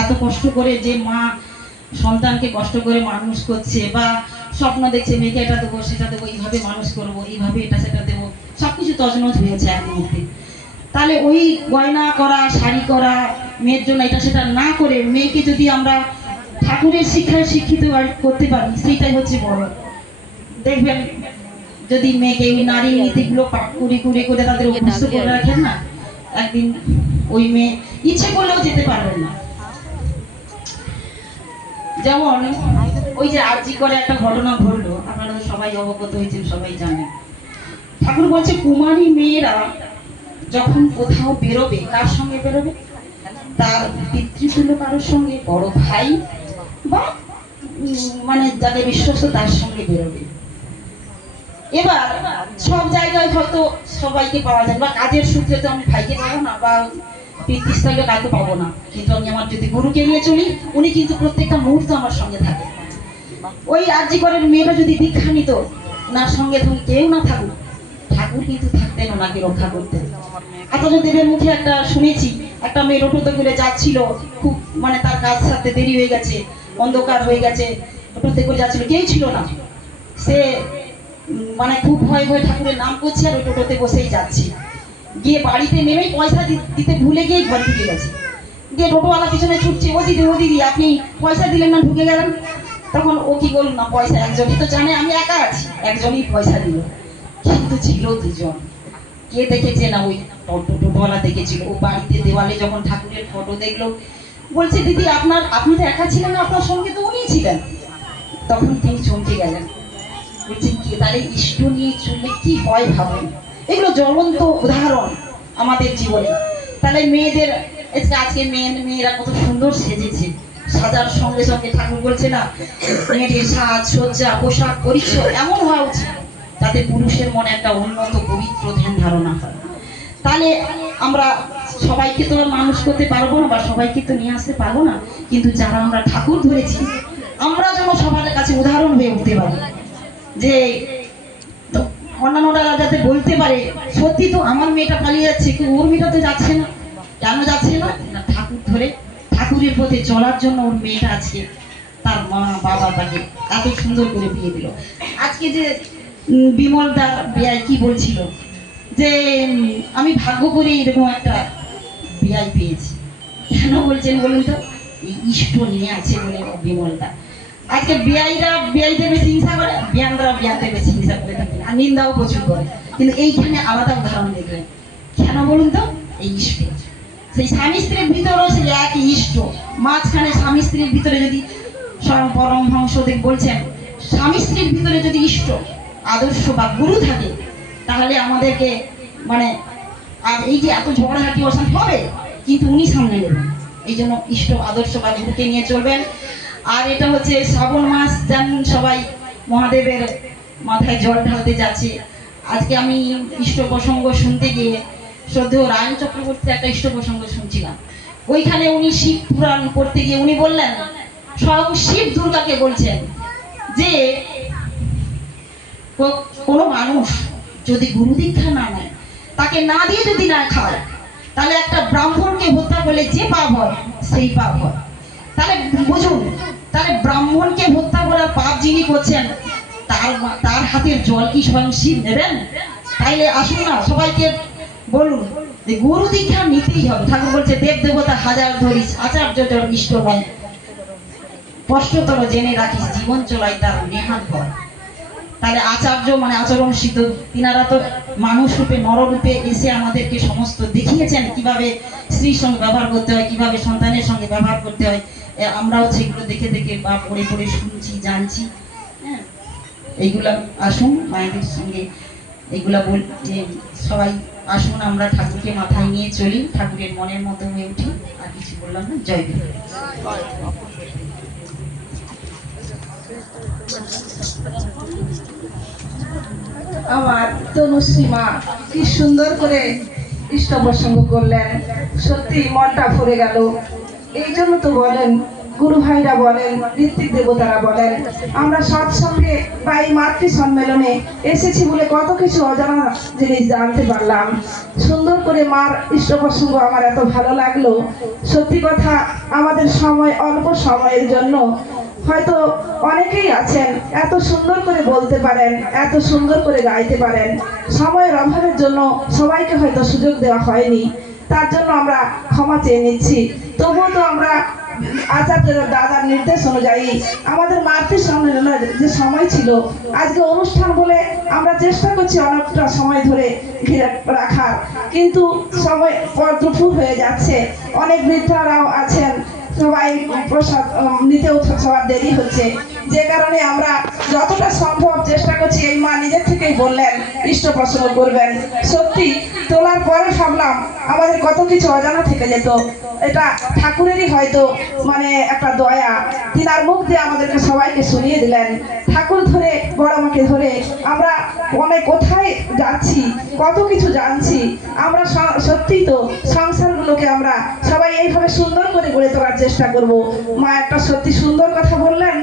এত কষ্ট করে যে মা সন্তানকে কষ্ট করে মানুষ করছে, বা স্বপ্ন দেখছে মেয়েকে এটা দেবো সেটা দেবো, এইভাবে মানুষ করবো, এইভাবে এটা সেটা দেবো, সবকিছু তছনছ হয়েছে এক মুহূর্তে। তাহলে ওই গয়না করা, শাড়ি করা, মেয়ের জন্য এটা সেটা না করে মেয়েকে যদি আমরা ঠাকুরের শিক্ষায় শিক্ষিত করতে পারি, সেইটাই হচ্ছে বড়। দেখবেন যদি মেয়েকে ওই নারীর নীতিগুলো পাঠ করে করে করে তাদের অভ্যস্ত করে রাখেন না, একদিন ওই মেয়ে ইচ্ছে করলেও যেতে পারবেন না। যেমন ওই যে আরজি করে একটা ঘটনা ঘটলো, আপনারা সবাই অবগত হয়েছেন, সবাই জানেন। ঠাকুর বলছে কুমারী মেয়েরা যখন কোথাও বেরোবে, কার সঙ্গে বেরোবে? তার পিতৃতুল্য কারোর সঙ্গে, বড় ভাই বা মানে যাকে বিশ্বস্ত তার সঙ্গে বেরোবে। এবার সব জায়গায় হয়তো সবাইকে পাওয়া যায়, বা কাজের সূত্রে তো আমি ভাইকে পাবো না, বা পিতৃস্থলে কাউকে পাবো না, কিন্তু আমি আমার যদি গুরুকে নিয়ে চলি, উনি কিন্তু প্রত্যেকটা মুহূর্ত আমার সঙ্গে থাকে। ওই আরজি করের মেয়েটা যদি দীক্ষা নিত, ওনার সঙ্গে তখন কেউ না থাকুক, ঠাকুর কিন্তু থাকতেন ওনাকে রক্ষা করতেন। আচার্য দেবের মুখে একটা শুনেছি, একটা মেয়ে টোটোতে করে যাচ্ছিল, খুব মানে তার কাজ সারতে দেরি হয়ে গেছে, অন্ধকার হয়ে গেছে, টোটোতে করে যাচ্ছিল, কেউ ছিল না। সে মানে খুব ভয় ভয় ঠাকুরের নাম করছে আর ওই টোটোতে বসেই যাচ্ছে। গিয়ে বাড়িতে নেমেই পয়সা দিতে ভুলে গিয়ে ঘর ঢুকে গেছে। গিয়ে টোটোওয়ালা পিছনে ছুটছে, ও দিদি আপনি পয়সা দিলেন না, ঢুকে গেলেন। তখন ও কি বলল না, পয়সা একজনই তো জানে আমি একা আছি, একজনই পয়সা দিল, কিন্তু ছিল দুজন। কে দেখেছে না, ওই টোটোওয়ালা দেখেছিল। ও বাড়িতে দেওয়ালে যখন ঠাকুরের ফটো দেখলো, বলছে দিদি আপনি তো একা ছিলেন, আপনার সঙ্গে তো উনিই ছিলেন। তখন তিনি চমকে গেলেন, বলছেন কি তাহলে ইষ্ট নিয়ে চললে কি হয় ভাবেন। এগুলো জ্বলন্ত উদাহরণ আমাদের জীবনে। তাহলে মেয়েদের আজকে মেয়েরা কত সুন্দর সেজেছে, সাজার সঙ্গে সঙ্গে ঠাকুর বলছে না, মেয়েদের সাজ সজ্জা পোশাক পরিচ্ছদ এমন হওয়া উচিত যাতে পুরুষের মনে একটা উন্নত পবিত্র ধ্যান ধারণা হয়। তাহলে আমরা সবাইকে তো মানুষ করতে পারবো না, বা সবাইকে তো নিয়ে আসতে পারবো না, কিন্তু যারা আমরা ঠাকুর ধরেছি, আমরা যেন সবার কাছে উদাহরণ হয়ে উঠতে পারি, যে অন্যান্যরা যাতে বলতে পারে সত্যি তো আমার মেয়েটা পালিয়ে যাচ্ছে, কিন্তু ওর মেয়েটা তো যাচ্ছে না। কেন যাচ্ছে না? ঠাকুর ধরে ঠাকুরের পথে চলার জন্য ওর মেয়েটা আজকে তার মা বাবা তাকে এত সুন্দর করে বিয়ে দিল। আজকে যে বিমলদার বিয়াই কি বলছিল, যে আমি ভাগ্য করে এরকম একটা বিয়াই পেয়েছি। কেন বলছেন বলুন তো? এই ইষ্ট নিয়ে আছে বলে বিমলদা। আজকে বিয়াইদের বেশি হিংসা করে, বিয়ানরা বিয়ানদের বেশি হিংসা করে থাকেন, আর নিন্দাও প্রচুর করে। কিন্তু এইখানে আলাদা উদাহরণ দেখবেন। কেন বলুন তো? এই ইষ্ট, সেই স্বামী স্ত্রীর ভিতরেও সেই একই ইষ্ট। মাঝখানে স্বামী স্ত্রীর ভিতরে যদি স্বয়ং পরমহংসদেব বলছেন, স্বামী স্ত্রীর ভিতরে যদি ইষ্ট আদর্শ বা গুরু থাকে, তাহলে আমাদেরকে মানে আর এই যে এত ঝগড়াঝাটি অশান্তি হবে, কিন্তু উনি সামনে নেবেন। এই জন্য ইষ্ট আদর্শ বা গুরুকে নিয়ে চলবেন। আর এটা হচ্ছে শ্রাবণ মাস, জানেন সবাই, মহাদেবের মাথায় জল ঢালতে যাচ্ছে। আজকে আমি ইষ্ট প্রসঙ্গ শুনতে গিয়ে শ্রদ্ধেয় রায়ন চক্রবর্তী একটা ইষ্ট প্রসঙ্গ শুনছিলাম। ওইখানে উনি শিব পুরাণ পড়তে গিয়ে উনি বললেন, স্বয়ং শিব দুর্গাকে বলছেন যে কোনো মানুষ যদি গুরু দীক্ষা না নেয়, তাকে না দিয়ে যদি না খায়, তাহলে একটা ব্রাহ্মণকে হত্যা করলে যে পাপ হয় সেই পাপ হয়। তাহলে বুঝুন, তাহলে ব্রাহ্মণকে হত্যা করার পাপ যিনি করছেন, তার হাতের জল কি স্বয়ং শিব নেবেন? তাইলে আসুন না, সবাইকে বলুন যে গুরু দীক্ষা নিতেই হবে। ঠাকুর বলছে, দেব দেবতা হাজার ধরিস, আচার্য তোর ইষ্ট নয়, স্পষ্টতর জেনে রাখিস, জীবন চলাই তার নেহাত ভয়। তাহলে আচার্য মানে আচরণ সিদ্ধ, তিনারা তো মানুষ রূপে নররূপে এসে আমাদেরকে সমস্ত দেখিয়েছেন কিভাবে স্ত্রীর সঙ্গে ব্যবহার করতে হয়, কিভাবে সন্তানের সঙ্গে ব্যবহার করতে হয়। আমরাও সেগুলো দেখে দেখে বা পড়ে পড়ে শুনছি, জানছি। হ্যাঁ, এইগুলা আসুন মায়েদের সঙ্গে এইগুলা সবাই আসুন, আমরা ঠাকুরকে মাথায় নিয়ে চলি, ঠাকুরের মনের মতো হয়ে উঠি। আর কিছু বললাম না। জয় গুরু। আমার তনুশ্রী মা কি সুন্দর করে ইষ্ট প্রসঙ্গ করলেন, সত্যি মনটা ভরে গেল। এই জন্য তো বলেন গুরু ভাইরা বলেন, ঋত্বিক দেবতারা বলেন, আমরা সৎসঙ্গে বা এই মাতৃ সম্মেলনে এসেছি বলে কত কিছু অজানা জিনিস জানতে পারলাম। সুন্দর করে মার ইষ্ট প্রসঙ্গ আমার এত ভালো লাগলো। সত্যি কথা, আমাদের সময় অল্প সময়ের জন্য হয়তো অনেকেই আছেন এত সুন্দর করে বলতে পারেন, এত সুন্দর করে গাইতে পারেন, সময়ের অভাবের জন্য সবাইকে হয়তো সুযোগ দেওয়া হয়নি, তার জন্য আমরা ক্ষমা চেয়ে নিচ্ছি। তবুও তো আমরা আচার্যের দাদার নির্দেশ অনুযায়ী আমাদের মাতৃ সম্মেলনের যে সময় ছিল, আজকে অনুষ্ঠান বলে আমরা চেষ্টা করছি অনেকটা সময় ধরে ঘিরে রাখার, কিন্তু সময় দুপুর হয়ে যাচ্ছে, অনেক বৃদ্ধারাও আছেন, সবাই প্রসাদ নিতেও সবার দেরি হচ্ছে, যে কারণে আমরা যতটা সম্ভব চেষ্টা করছি। এই মা নিজের থেকেই বললেন ইষ্ট প্রসঙ্গ করবেন। সত্যি তোলার পরে ভাবলাম আমাদের কত কিছু অজানা থেকে যেত। এটা ঠাকুরেরই হয়তো মানে একটা দয়া, তিনার মুখ দিয়ে আমাদেরকে সবাইকে শুনিয়ে দিলেন। ঠাকুর ধরে বড় মাকে ধরে আমরা অনেক কোথায় যাচ্ছি, কত কিছু জানছি। আমরা সত্যিই তো সংসারগুলোকে আমরা সবাই এইভাবে সুন্দর করে গড়ে তোলার চেষ্টা করব। মা একটা সত্যি সুন্দর কথা বললেন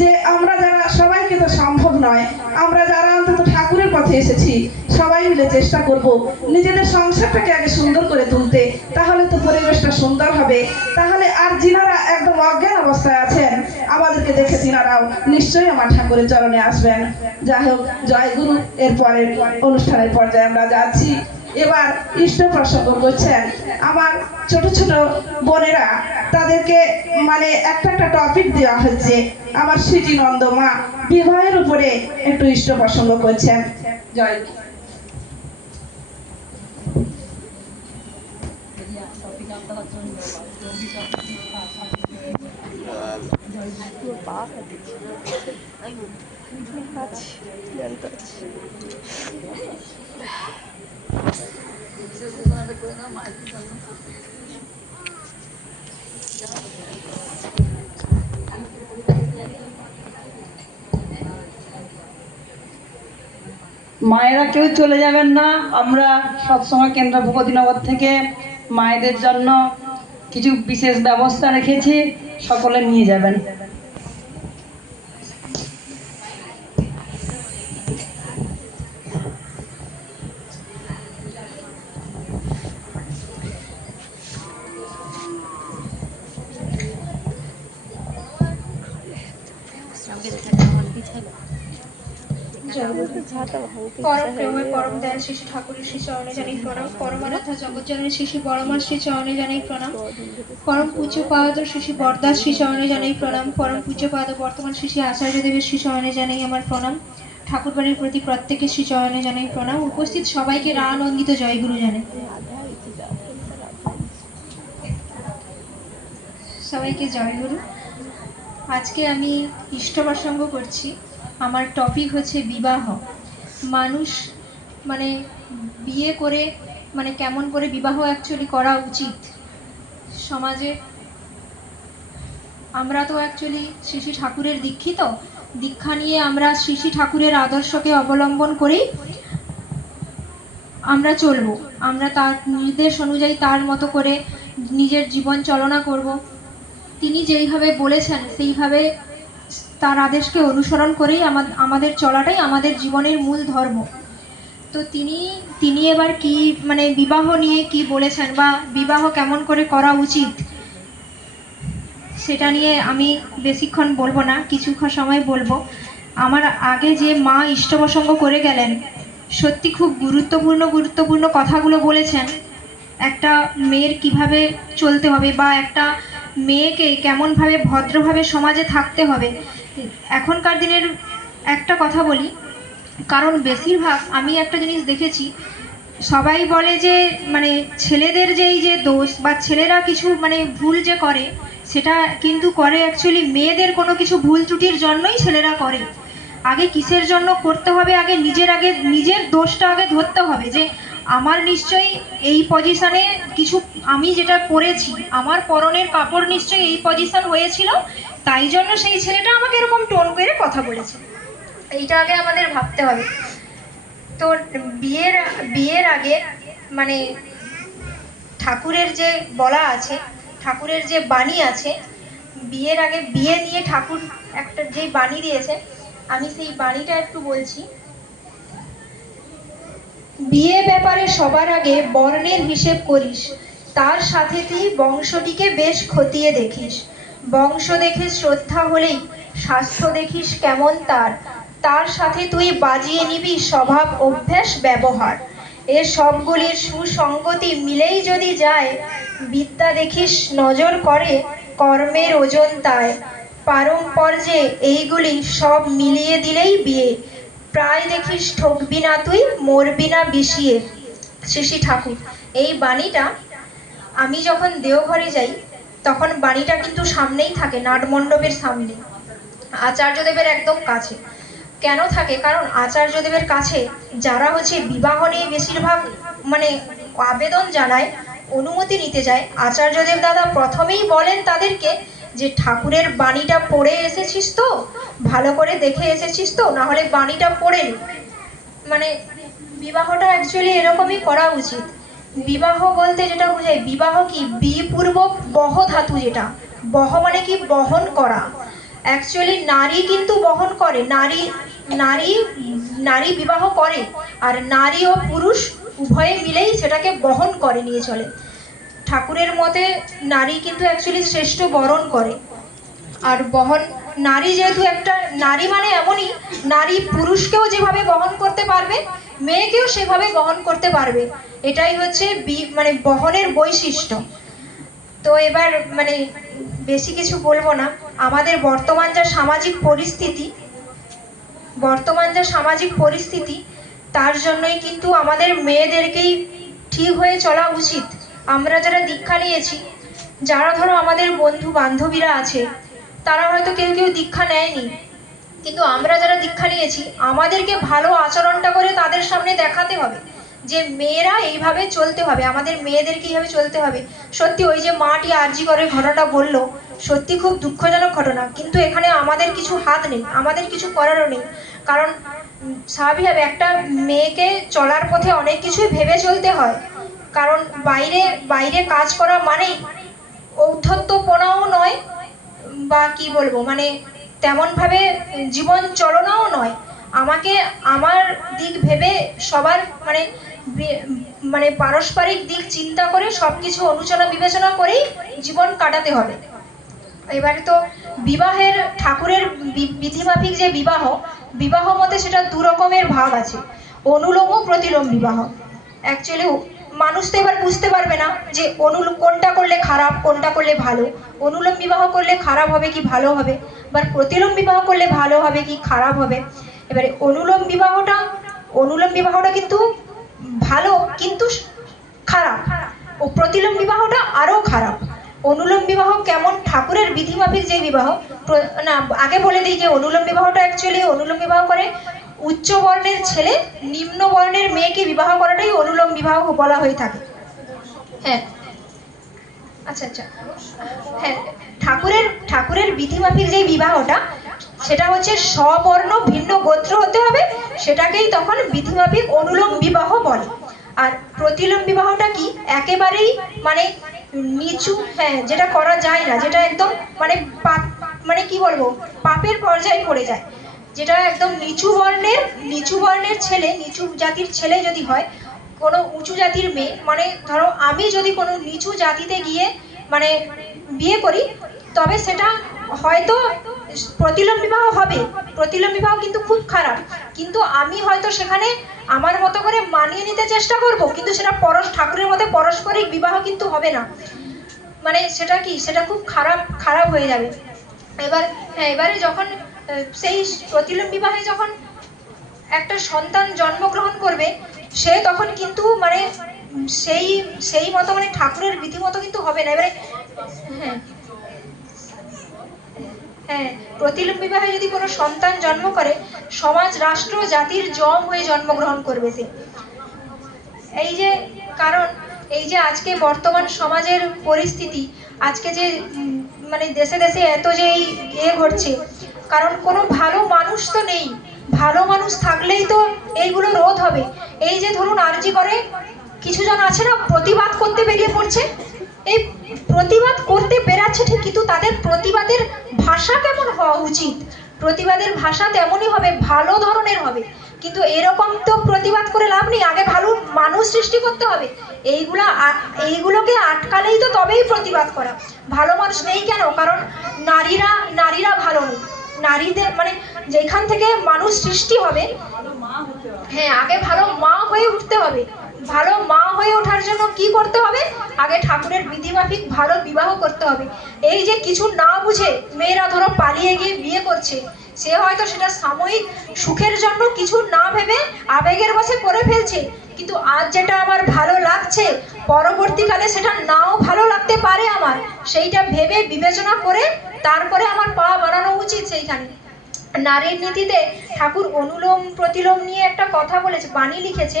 যে আমরা যারা, সবাইকে তো সম্ভব নয়, আমরা যারা অন্তত ঠাকুরের পথে এসেছি সবাই মিলে চেষ্টা করব নিজেদের সংসারটাকে আগে সুন্দর করে তুলতে, তাহলে তো পরিবেশটা সুন্দর হবে। তাহলে আর যিনারা একদম অজ্ঞান অবস্থায় আছেন, আমাদেরকে দেখে তিনারাও নিশ্চয়ই আমার ঠাকুরের চরণে আসবেন। যাই হোক, জয় গুরু। এরপরের অনুষ্ঠানের পর্যায়ে আমরা যাচ্ছি। এবার ইষ্ট প্রসঙ্গ করছেন আমার ছোট ছোট বোনেরা, তাদেরকে মানে একটা একটা টপিক দেওয়া হচ্ছে। আমার স্মৃতি নন্দ মা বিবাহের উপরে একটু ইষ্ট প্রসঙ্গ করছেন। জয় গুরু। মায়েরা কেউ চলে যাবেন না। আমরা সৎসঙ্গ কেন্দ্র ভূপতিনগর থেকে মায়েদের জন্য কিছু বিশেষ ব্যবস্থা রেখেছি, সকলে নিয়ে যাবেন। পরম প্রেমে পরম দয়াল শ্রী শ্রী ঠাকুরের শ্রী চরণে জানাই প্রণাম। পরমারাধ্যা জগৎজননী শ্রী শ্রী বড়মা শ্রী চরণে জানাই প্রণাম। পরম পূজ্য পাদ শ্রী শ্রী বরদাস শ্রী চরণে জানাই প্রণাম। পরম পূজ্য পাদ বর্তমান শ্রী শ্রী আচার্য দেবের শ্রী চরণে জানাই আমার প্রণাম। ঠাকুরবাড়ির প্রতি প্রত্যেকের শ্রী চরণে জানাই প্রণাম। উপস্থিত সবাইকে রানন্দিত জয়গুরু জানাই। সবাইকে জয়গুরু। আজকে আমি ইষ্ট প্রসঙ্গ করছি। আমার টপিক হচ্ছে বিবাহ। মানুষ মানে বিয়ে করে মানে কেমন করে বিবাহ অ্যাকচুয়ালি করা উচিত সমাজে। আমরা তো অ্যাকচুয়ালি শ্রী শ্রী ঠাকুরের দীক্ষিত, দীক্ষা নিয়ে আমরা শ্রী শ্রী ঠাকুরের আদর্শকে অবলম্বন করেই আমরা চলবো। আমরা তার নির্দেশ অনুযায়ী তার মতো করে নিজের জীবন চালনা করব। তিনি যেইভাবে বলেছেন সেইভাবে তার আদেশকে অনুসরণ করেই আমাদের চলাটাই আমাদের জীবনের মূল ধর্ম। তো তিনি এবার কি মানে বিবাহ নিয়ে কি বলেছেন বা বিবাহ কেমন করে করা উচিত সেটা নিয়ে আমি বেশিক্ষণ বলবো না, কিছু সময় বলবো। আমার আগে যে মা ইষ্ট প্রসঙ্গ করে গেলেন, সত্যি খুব গুরুত্বপূর্ণ কথাগুলো বলেছেন। একটা মেয়ের কিভাবে চলতে হবে বা একটা মেয়েকে কেমনভাবে ভদ্রভাবে সমাজে থাকতে হবে। এখনকার দিনের একটা কথা বলি, কারণ বেশিরভাগ আমি একটা জিনিস দেখেছি, সবাই বলে যে মানে ছেলেদের যেই যে দোষ বা ছেলেরা কিছু মানে ভুল যে করে, সেটা কিন্তু করে অ্যাকচুয়ালি মেয়েদের কোনো কিছু ভুল ত্রুটির জন্যই ছেলেরা করে। আগে কিসের জন্য করতে হবে, আগে নিজের দোষটা আগে ধরতে হবে যে আমার নিশ্চয়ই এই পজিশনে কিছু, আমি যেটা করেছি আমার পরনের কাপড় নিশ্চয়ই এই পজিশন হয়েছিল, তাই জন্য সেই ছেলেটা আমাকে এরকম টোন করে কথা বলেছে। এইটা আগে আমাদের ভাবতে হবে। তো বিয়ের আগে মানে ঠাকুরের যে বলা আছে, ঠাকুরের যে বাণী আছে, বিয়ের আগে বিয়ে নিয়ে ঠাকুর একটা যে বাণী দিয়েছে, আমি সেই বাণীটা একটু বলছি। বিয়ে ব্যাপারে সবার আগে বর্ণের হিসেব করিস, তার সাথে তুই বংশটিকে বেশ খতিয়ে দেখিস। বংশ দেখে শ্রদ্ধা হলেই স্বাস্থ্য দেখিস কেমন তার সাথে তুই বাজিয়ে নিবি স্বভাব অভ্যাস ব্যবহার। এ সবগুলির সুসঙ্গতি মিলেই যদি যায়, বিদ্যা দেখিস নজর করে কর্মের ওজন তাই। পারম্পর্যে এইগুলি সব মিলিয়ে দিলেই বিয়ে, প্রায় দেখিস ঠকবি না তুই মরবি না বিষিয়ে। শ্রী ঠাকুর। এই বাণীটা আমি যখন দেওঘরে যাই তখন বাণীটা কিন্তু সামনেই থাকে, নাটমণ্ডপের সামনে, আচার্যদেবের একদম কাছে। কেন থাকে? কারণ আচার্যদেবের কাছে যারা হচ্ছে বিবাহ নিয়ে বেশিরভাগ মানে আবেদন জানায়, অনুমতি নিতে যায়, আচার্যদেব দাদা প্রথমেই বলেন তাদেরকে যে ঠাকুরের বাণীটা পড়ে এসেছিস তো, ভালো করে দেখে এসেছিস তো, না হলে বাণীটা পড়ে নি। মানে বিবাহটা অ্যাকচুয়ালি এরকমই করা উচিত। বিবাহ বলতে যেটা বোঝায়, বিবাহ কি বিপূর্বক বহ ধাতু, যেটা বহ মানে কি বহন করা। অ্যাকচুয়ালি নারী কিন্তু বহন করে, নারী বিবাহ করে, আর নারী ও পুরুষ উভয়ে মিলেই সেটাকে বহন করে নিয়ে চলে। ঠাকুরের মতে নারী কিন্তু অ্যাকচুয়ালি শ্রেষ্ঠ বরণ করে। আর বহন নারী যেহেতু একটা নারী মানে এমনই, নারী পুরুষকেও যেভাবে বহন করতে পারবে, মেয়েকেও সেভাবে বহন করতে পারবে। এটাই হচ্ছে মানে বহনের বৈশিষ্ট্য। তো এবার মানে বেশি কিছু বলবো না। আমাদের বর্তমান যা সামাজিক পরিস্থিতি, তার জন্যই কিন্তু আমাদের মেয়েদেরকেই ঠিক হয়ে চলা উচিত। আমরা যারা দীক্ষা নিয়েছি, যারা ধরো আমাদের বন্ধু বান্ধবীরা আছে, তারা হয়তো কেউ দীক্ষা নেয়নি, কিন্তু আমরা যারা দীক্ষা নিয়েছি আমাদেরকে ভালো আচরণটা করে তাদের সামনে দেখাতে হবে যে মেয়েরা এইভাবে চলতে হবে, আমাদের মেয়েদেরকে এইভাবে চলতে হবে। সত্যি ওই যে মাটি আরজি করে ঘটনাটা বললো, সত্যি খুব দুঃখজনক ঘটনা, কিন্তু এখানে আমাদের কিছু হাত নেই, আমাদের কিছু করারও নেই। কারণ স্বাভাবিকভাবে একটা মেয়েকে চলার পথে অনেক কিছুই ভেবে চলতে হয়। কারণ বাইরে কাজ করা মানেই ঔদ্ধত্যপনাও নয়, বা কি বলবো, মানে তেমনভাবে জীবন চলনাও নয়। আমাকে আমার দিক ভেবে সবার মানে পারস্পরিক দিক চিন্তা করে সবকিছু বিবেচনা করেই জীবন কাটাতে হবে। এবারে তো বিবাহের ঠাকুরের বিধিমাফিক যে বিবাহ মতে সেটা দু রকমের ভাগ আছে, অনুলোম ও প্রতিলোম বিবাহ। অ্যাকচুয়ালি মানুষ তো এবার বুঝতে পারবে না যে কোনটা করলে খারাপ, কোনটা করলে ভালো। অনুলোম বিবাহ করলে খারাপ হবে কি ভালো হবে, বা প্রতিলোম বিবাহ করলে ভালো হবে কি খারাপ হবে। এবারে অনুলোম বিবাহটা কিন্তু ভালো, কিন্তু খারাপ, ও প্রতিলোম বিবাহটা আরো খারাপ। অনুলোম বিবাহ কেমন? ঠাকুরের বিধিমাফিক যে বিবাহ, না আগে বলে দিই যে অনুলোম বিবাহটা অ্যাকচুয়ালি অনুলোম বিবাহ করে উচ্চ বর্ণের ছেলে নিম্ন বর্ণের মেয়েকে বিবাহ করাটাই অনুলোম বিবাহ বলা হয়ে থাকে। হ্যাঁ, আচ্ছা, হ্যাঁ, ঠাকুরের বিধিমাফিক যে বিবাহটা, সেটা হচ্ছে স্ববর্ণ ভিন্ন গোত্র হতে হবে, সেটাকেই তখন বিধিমাফিক অনুলোম বিবাহ বলে। আর প্রতিলোম বিবাহটা কি? একেবারেই মানে নিচু, হ্যাঁ, যেটা করা যায় না, যেটা একদম মানে কি বলবো, পাপের পর্যায়ে পড়ে যায়, যেটা একদম নিচু বর্ণের ছেলে, নিচু জাতির ছেলে যদি হয়, কোনো উঁচু জাতির মেয়ে, মানে ধরো আমি যদি কোনো নিচু জাতিতে গিয়ে মানে বিয়ে করি, তবে সেটা হয়তো প্রতিলোম বিবাহ হবে। প্রতিলোম বিবাহ কিন্তু খুব খারাপ, কিন্তু আমি হয়তো সেখানে আমার মতো করে মানিয়ে নিতে চেষ্টা করব, কিন্তু সেটা ঠাকুরের মতে পারস্পরিক বিবাহ কিন্তু হবে না। মানে সেটা খুব খারাপ হয়ে যাবে। এবারে যখন সেই প্রতিলোম বিবাহে যখন একটা সন্তান জন্মগ্রহণ করবে, সে তখন কিন্তু মানে সেই সেই মতো মানে ঠাকুরের বিধি মতো কিন্তু হবে না। এবারে হ্যাঁ হ্যাঁ, প্রতিলোম বিবাহে যদি কোনো সন্তান জন্ম করে, সমাজ রাষ্ট্র জাতির জম হয়ে জন্মগ্রহণ করবে সে। এই যে কারণ এই যে আজকে বর্তমান সমাজের পরিস্থিতি, আজকে যে মানে দেশে দেশে এত যে এই ঘটছে, কারণ কোনো ভালো মানুষ তো নেই। ভালো মানুষ থাকলেই তো এইগুলো রোধ হবে। এই যে ধরুন আরজি করে কিছু জন আছে না, প্রতিবাদ করতে বেরিয়ে পড়ছে, এই প্রতিবাদ করতে বেরাচ্ছে ঠিক, কিন্তু তাদের প্রতিবাদের ভাষা কেমন হওয়া উচিত? প্রতিবাদের ভাষা তেমনই হবে, ভালো ধরনের হবে। কিন্তু এরকম তো প্রতিবাদ করে লাভ নেই, আগে ভালো মানুষ সৃষ্টি করতে হবে। এইগুলোকে আটকালেই তো তবেই প্রতিবাদ করা। ভালো মানুষ নেই কেন? কারণ নারীরা ভালো নেই। নারীদের মানে যেখান থেকে মানুষ সৃষ্টি হবে, হ্যাঁ আগে ভালো মা হয়ে উঠতে হবে। ভালো মা হয়ে ওঠার জন্য কি করতে হবে? আগে ঠাকুরের বিধিমাফিক ভালো বিবাহ করতে হবে। এই যে কিছু না বুঝে মেয়েরা ধরো পালিয়ে গিয়ে বিয়ে করছে, সে হয়তো সেটা সাময়িক সুখের জন্য কিছু না ভেবে আবেগের বশে করে ফেলছে, কিন্তু আজ যেটা আমার ভালো লাগছে পরবর্তীকালে সেটা নাও ভালো লাগতে পারে আমার, সেইটা ভেবে বিবেচনা করে তারপরে আমার পা বাড়ানো উচিত সেইখানে। নারীর নীতিতে ঠাকুর অনুলোম প্রতিলোম নিয়ে একটা কথা বলেছে, বাণী লিখেছে।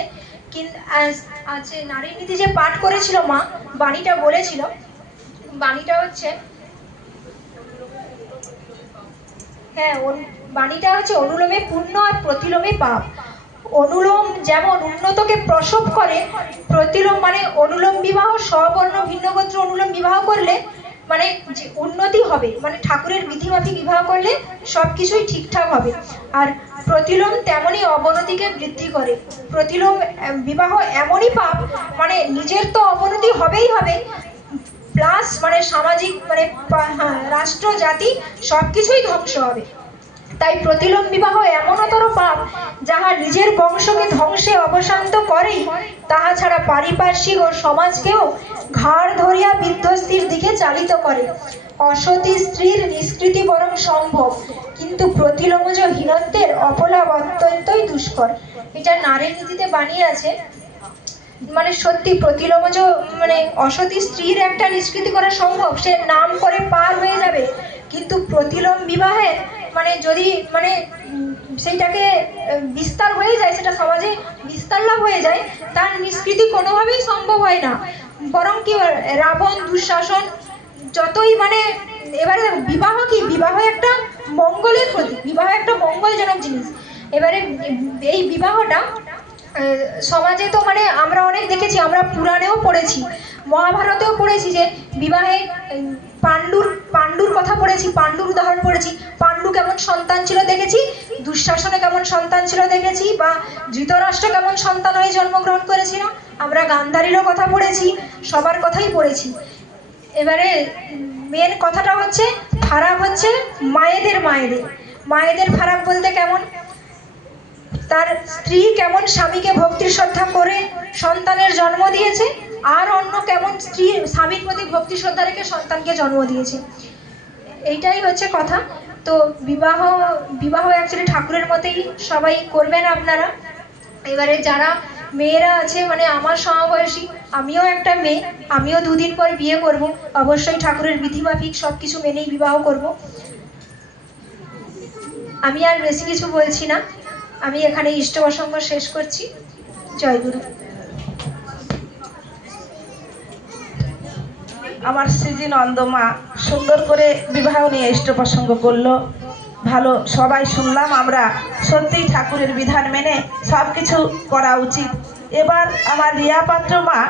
কিন্তু আছে নারীর নীতি যে পাঠ করেছিল মা, বাণীটা বলেছিল, বাণীটা হচ্ছে হ্যাঁ বাণীটা হচ্ছে অনুলোমে পুণ্য আর প্রতিলোমে পাপ। অনুলোম যেমন উন্নতকে প্রসব করে, প্রতিলোম মানে অনুলোম বিবাহ, স্ববর্ণ ভিন্নগোত্র অনুলোম বিবাহ করলে মানে যে উন্নতি হবে, মানে ঠাকুরের বিধিমাফিক বিবাহ করলে সব কিছুই ঠিকঠাক হবে। আর প্রতিলোম তেমনই অবনতিকে বৃদ্ধি করে। প্রতিলোম বিবাহ এমনই পাপ, মানে নিজের তো অবনতি হবেই হবে, প্লাস মানে সামাজিক মানে রাষ্ট্র জাতি সব কিছুই ধ্বংস হবে। তাই প্রতিলোম বিবাহ এমনতর পাপ, যাহা নিজের বংশকে ধ্বংসে অবসান্ত করেই, তাহা ছাড়া পারিপার্শ্বিক ও সমাজকেও ঘাড় ধরিয়া বিধ্বস্তির দিকে চালিত করে। অসতী স্ত্রীর নিষ্কৃতি বরং সম্ভব, কিন্তু প্রতিলোমজ হীনত্বের অপলাপ অত্যন্তই দুষ্কর। এটা নারীর নীতিতে বানিয়ে আছে। মানে সত্যি প্রতিলোমজ মানে অসতী স্ত্রীর একটা নিষ্কৃতি করা সম্ভব, সে নাম করে পার হয়ে যাবে, কিন্তু প্রতিলোম বিবাহে মানে যদি মানে সেইটাকে বিস্তার হয়ে যায়, সেটা সমাজে বিস্তার লাভ হয়ে যায়, তার নিষ্কৃতি কোনোভাবেই সম্ভব হয় না। বরং কি রাবণ দুঃশাসন যতই মানে, এবারে বিবাহ কি, বিবাহ একটা মঙ্গলের প্রতীক, বিবাহ একটা মঙ্গলজনক জিনিস। এবারে এই বিবাহটা সমাজে তো মানে আমরা অনেক দেখেছি, আমরা পুরাণেও পড়েছি, মহাভারতেও পড়েছি যে বিবাহে পাণ্ডুর কথা পড়েছি, পাণ্ডুর উদাহরণ পড়েছি। পাণ্ডু কেমন সন্তান ছিল দেখেছি, দুঃশাসনে কেমন সন্তান ছিল দেখেছি, বা ধৃতরাষ্ট্র কেমন সন্তান হয়ে জন্মগ্রহণ করেছিল। আমরা গান্ধারীরও কথা পড়েছি, সবার কথাই পড়েছি। এবারে মেন কথাটা হচ্ছে ফারাক হচ্ছে মায়েদের ফারাক বলতে কেমন, তার স্ত্রী কেমন স্বামীকে ভক্তি শ্রদ্ধা করে সন্তানের জন্ম দিয়েছে, আর অন্য কেমন স্ত্রী স্বামীর প্রতি ভক্তি শ্রদ্ধা রেখে সন্তানকে জন্ম দিয়েছে। এইটাই হচ্ছে কথা। তো বিবাহ অ্যাকচুয়ালি ঠাকুরের মতেই সবাই করবেন আপনারা। এবারে যারা মেয়েরা আছে মানে আমার সমবয়সী, আমিও একটা মেয়ে, আমিও দুদিন পর বিয়ে করব, অবশ্যই ঠাকুরের বিধিমাফিক সব কিছু মেনেই বিবাহ করব। আমি আর বেশি কিছু বলছি না, আমি এখানে ইষ্ট প্রসঙ্গ শেষ করছি। জয় গুরু। আমার শ্রীজি নন্দমা সুন্দর করে বিবাহ নিয়ে ইষ্ট প্রসঙ্গ করলো, ভালো সবাই শুনলাম। আমরা সত্যিই ঠাকুরের বিধান মেনে সব কিছু করা উচিত। এবার আমার রিয়া পাত্র মা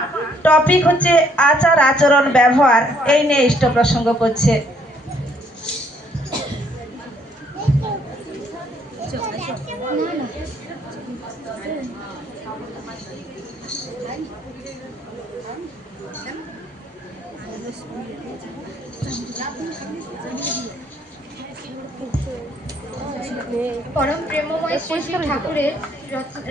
টপিক হচ্ছে আচার আচরণ ব্যবহার, এই নিয়ে ইষ্ট প্রসঙ্গ করছে। পরম প্রেমময় শ্রী শ্রী ঠাকুরের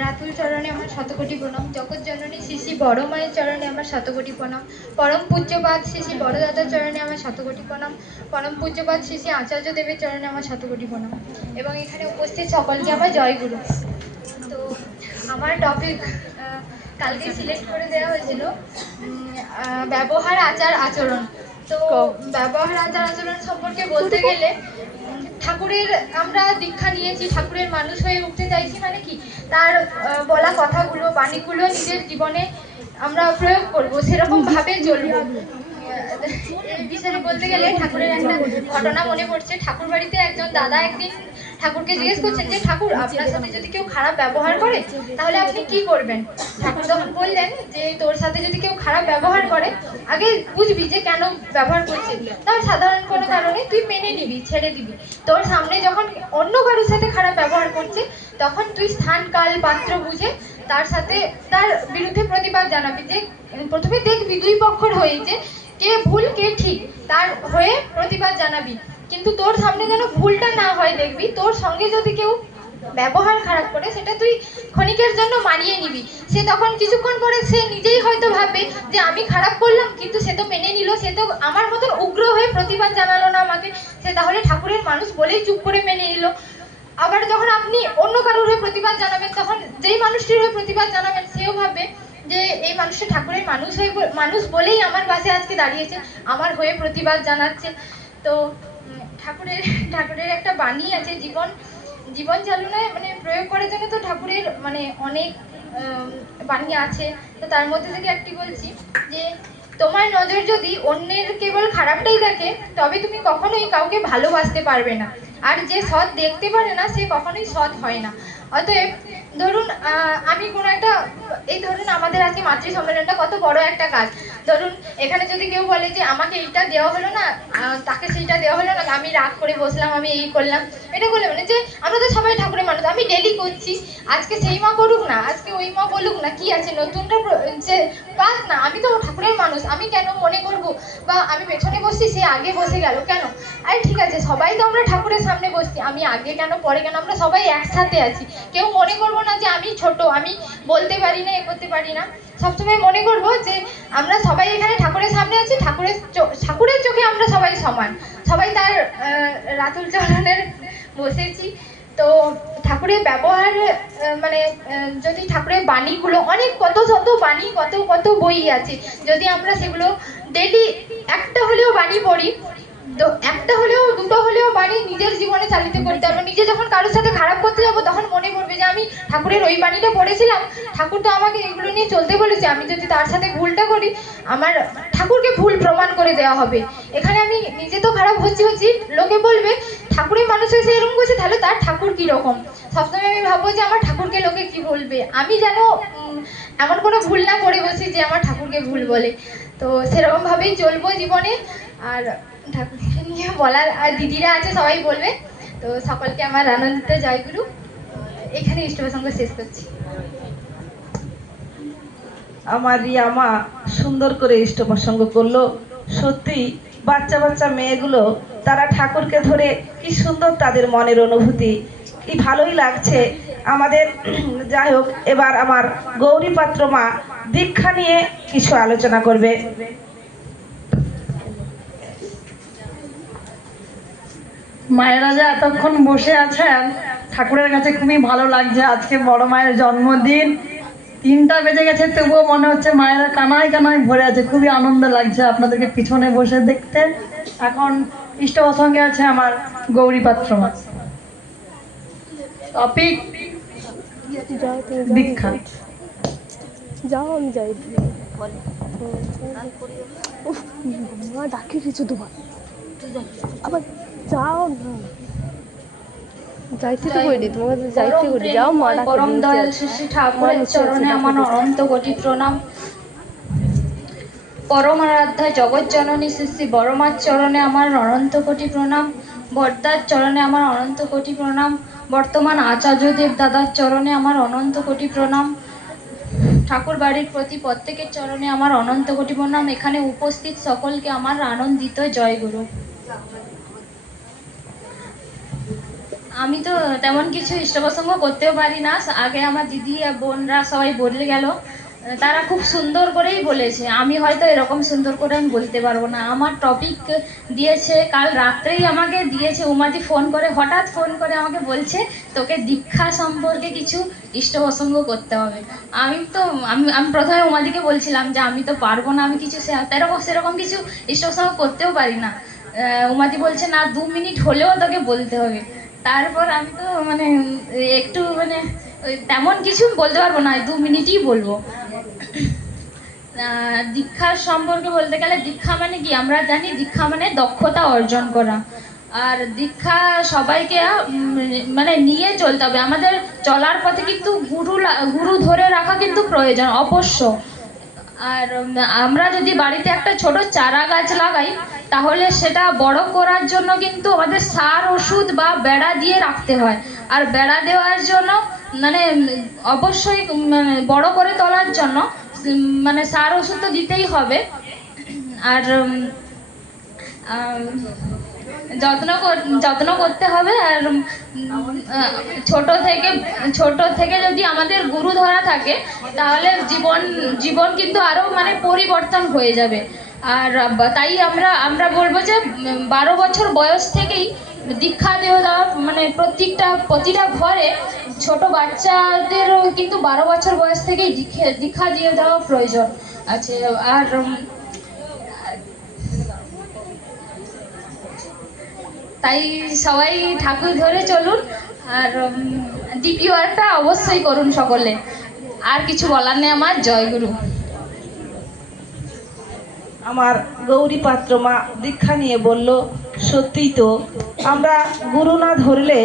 রাতুল চরণে আমার শতকোটি প্রণাম। জগৎ জননী শ্রী শ্রী বড় মায়ের চরণে আমার শতকোটি প্রণাম। পরম পূজ্যপাদ শ্রী শ্রী বড়দাদার চরণে আমার শতকোটি প্রণাম। পরম পূজ্যপাদ শ্রী শ্রী আচার্য দেবের চরণে আমার শতকোটি প্রণাম। এবং এখানে উপস্থিত সকলকে আমার জয় গুরু। তো আমার টপিক কালকে সিলেক্ট করে দেওয়া হয়েছিল ব্যবহার আচার আচরণ। তো ব্যবহার আচার আচরণ সম্পর্কে বলতে গেলে ঠাকুরের আমরা দীক্ষা নিয়েছি, ঠাকুরের মানুষ হয়ে উঠতে চাইছি, মানে কি তার বলা কথাগুলো বাণীগুলো নিজের জীবনে আমরা প্রয়োগ করব, সেরকম ভাবে চলবো। এই বিষয়ে বলতে গেলে ঠাকুরের একটা ঘটনা মনে পড়ছে। ঠাকুর বাড়িতে একজন দাদা একদিন ঠাকুরকে জিজ্ঞেস করছেন যে ঠাকুর, আপনার সাথে যদি কেউ খারাপ ব্যবহার করে তাহলে আপনি কি করবেন? ঠাকুর তখন বললেন যে তোর সাথে যদি কেউ খারাপ ব্যবহার করে আগে বুঝবি যে কেন ব্যবহার করছে, তার সাধারণ কোনো কারণে তুই মেনে নিবি, ছেড়ে দিবি। তোর সামনে যখন অন্য কারোর সাথে খারাপ ব্যবহার করছে তখন তুই স্থান কাল পাত্র বুঝে তার সাথে তার বিরুদ্ধে প্রতিবাদ জানাবি। যে প্রথমে দেখবি দুই পক্ষের হয়ে যে কে ভুল কে ঠিক, তার হয়ে প্রতিবাদ জানাবি। কিন্তু তোর সামনে যেন ভুলটা না হয়, দেখবি তোর সঙ্গে যদি কেউ ব্যবহার খারাপ করে সেটা তুই ক্ষণিকের জন্য মানিয়ে নিবি। সে তখন কিছুক্ষণ পরে সে নিজেই হয়তো ভাববে যে আমি খারাপ করলাম, কিন্তু সে তো মেনে নিল, সে তো আমার মতন উগ্র হয়ে প্রতিবাদ জানালো না আমাকে, সে তাহলে ঠাকুরের মানুষ বলেই চুপ করে মেনে নিল। আবার যখন আপনি অন্য কারোর হয়ে প্রতিবাদ জানাবেন, তখন যেই মানুষটির হয়ে প্রতিবাদ জানাবেন সেও ভাববে যে এই মানুষটা ঠাকুরের মানুষ বলেই আমার পাশে আজকে দাঁড়িয়েছে, আমার হয়ে প্রতিবাদ জানাচ্ছে। তো ঠাকুরের একটা বাণী আছে, জীবন চালনায় মানে প্রয়োগ করার জন্য তো ঠাকুরের মানে অনেক বাণী আছে। তো তার মধ্যে থেকে একটি বলছি যে তোমার নজর যদি অন্যের কেবল খারাপটাই দেখে তবে তুমি কখনোই কাউকে ভালোবাসতে পারবে না, আর যে সৎ দেখতে পারে না সে কখনোই সৎ হয় না। অতএব ধরুন আমি কোনো একটা, এই ধরুন আমাদের আজকে মাতৃ সম্মেলনটা কত বড় একটা কাজ, ধরুন এখানে যদি কেউ বলে যে আমাকে এইটা দেওয়া হলো না, তাকে সেইটা দেওয়া হলো না, আমি রাগ করে বসলাম, আমি এই করলাম, এটা বলে মানে যে আমরা তো সবাই ঠাকুরের মানুষ, আমি ডেলি করছি, আজকে সেই মা করুক না, আজকে ওই মা বলুক না, কি আছে নতুনটা যে পাক না, আমি তো ঠাকুরের মানুষ, আমি কেন মনে করব বা আমি পেছনে বসছি সে আগে বসে গেল কেন? আরে ঠিক আছে, সবাই তো আমরা ঠাকুরের সামনে বসছি, আমি আগে কেন পরে কেন, আমরা সবাই একসাথে আছি, কেউ মনে করবো না যে আমি ছোট, আমি বলতে পারি না, এ করতে পারি না। সবসময় মনে করবো যে আমরা সবাই এখানে ঠাকুরের সামনে আছি, ঠাকুরের চোখে আমরা সবাই সমান, সবাই তার রাতুল চরণের বসেছি। তো ঠাকুরের ব্যবহার মানে যদি ঠাকুরের বাণীগুলো অনেক কত শত বাণী, কত বই আছে, যদি আমরা সেগুলো ডেলি একটা হলেও বাণী পড়ি, তো একটা হলেও দুটো হলেও বাণী নিজের জীবনে চালিত করতে পারবো। নিজে যখন কারোর সাথে খারাপ করতে যাবো তখন মনে পড়বে যে আমি ঠাকুরের ওই বাণীটা পড়েছিলাম, ঠাকুর তো আমাকে এগুলো নিয়ে চলতে বলেছে, আমি যদি তার সাথে ভুলটা করি আমার ঠাকুরকে ভুল প্রমাণ করে দেওয়া হবে। এখানে আমি নিজে তো খারাপ হচ্ছি, লোকে বলবে ঠাকুরের মানুষ এসে এরকম করছে, তাহলে তার ঠাকুর কীরকম। সবসময় আমি ভাববো যে আমার ঠাকুরকে লোকে কি বলবে, আমি যেন এমন কোনো ভুল না করে বসি যে আমার ঠাকুরকে ভুল বলে। তো সেরকমভাবেই চলবো জীবনে। আর ঠাকুরকে নিয়ে বলার আর দিদিরা আছে সবাই বলবে। তো সকলকে আমার আনন্দিত জয়গুরু। এখানে ইষ্টপ্রসঙ্গ শেষ করছি। আমার রিয়া মা সুন্দর করে ইষ্টপ্রসঙ্গ করলো। সত্যি বাচ্চা মেয়েগুলো তারা ঠাকুরকে ধরে কি সুন্দর তাদের মনের অনুভূতি, কি ভালোই লাগছে আমাদের। যাই হোক, এবার আমার গৌরী পাত্র মা দীক্ষা নিয়ে কিছু আলোচনা করবে। মায়েরা যে এতক্ষণ বসে আছেন, ঠাকুরের কাছে খুবই ভালো লাগছে। আজকে বড় মায়ের জন্মদিন, 3টা বেজে গেছে, তবুও মনে হচ্ছে মায়েরা কানায় ভরে আছে। খুবই আনন্দ লাগছে আপনাদেরকে পিছনে বসে দেখতে। এখন ইষ্টপ্রসঙ্গে আছে আমার গৌরী পাত্র মা। টপিক দীক্ষা। যাও আমি যাই, মা ডাকে কিছু তোমার, আবার যাও না, যাইতে তো করি তোমার যাইতে করি, যাও মা ডাকে। পরম দয়াল শ্রী ঠাকুরের চরণে আমার অনন্ত কোটি প্রণাম। পরম আরাধ্যা জগৎ জননী শ্রী বড়মার চরণে আমার অনন্ত কোটি প্রণাম। বর্দার চরণে আমার অনন্ত কোটি প্রণাম। বর্তমান আচার্যদেব দাদার চরণে আমার অনন্ত কোটি প্রণাম। ঠাকুর বাড়ির প্রতি প্রত্যেকের চরণে আমার অনন্ত কোটি প্রণাম। এখানে উপস্থিত সকলকে আমার আনন্দিত জয়গুরু। আমি তো তেমন কিছু ইষ্টপ্রসঙ্গ করতেও পারি না, আগে আমার দিদি আর বোনরা সবাই বলে গেল। তারা খুব সুন্দর করেই বলেছে। আমি হয়তো এরকম সুন্দর করে আমি বলতে পারবো না। আমার টপিক দিয়েছে, কাল রাত্রেই আমাকে দিয়েছে, উমাদি হঠাৎ ফোন করে আমাকে বলছে তোকে দীক্ষা সম্পর্কে কিছু ইষ্টপ্রসঙ্গ করতে হবে। আমি প্রথমে উমাদিকে বলছিলাম যে আমি তো পারবো না, আমি কিছু সেরকম কিছু ইষ্টপ্রসঙ্গ করতেও পারি না। উমাদি বলছে না 2 মিনিট হলেও তোকে বলতে হবে। তারপর আমি তো একটু তেমন কিছু বলতে পারবো না, 2 মিনিটই বলবো। দীক্ষার সম্পর্কে বলতে গেলে দীক্ষা মানে কি, আমরা জানি দীক্ষা মানে দক্ষতা অর্জন করা। আর দীক্ষা সবাইকে নিয়ে চলতে হবে। আমাদের চলার পথে কিন্তু গুরু ধরে রাখা কিন্তু প্রয়োজন, অবশ্য। আর আমরা যদি বাড়িতে একটা ছোট চারা গাছ লাগাই, তাহলে সেটা বড় করার জন্য কিন্তু আমাদের সার ওষুধ বা বেড়া দিয়ে রাখতে হয়। আর বেড়া দেওয়ার জন্য অবশ্যই বড় করে তোলার জন্য সার ওষুধ তো দিতেই হবে। আর যত্ন করতে হবে। আর ছোট থেকে যদি আমাদের গুরু ধরা থাকে, তাহলে জীবন কিন্তু আরো পরিবর্তন হয়ে যাবে। আর তাই আমরা বলবো যে 12 বছর বয়স থেকেই দীক্ষা দেওয়া, প্রতিটা ঘরে ছোট বাচ্চাদেরও কিন্তু 12 বছর বয়স থেকেই দীক্ষা দিয়ে দেওয়া প্রয়োজন আছে। আর তাই সবাই ঠাকুর ধরে চলুন, আর দ্বিতীয়টা অবশ্যই করুন সকলে। আর কিছু বলার নেই আমার। জয় গুরু। আমার গৌরী পাত্র মা দীক্ষা নিয়ে বলল, সত্যিই তো আমরা গুরু না ধরলে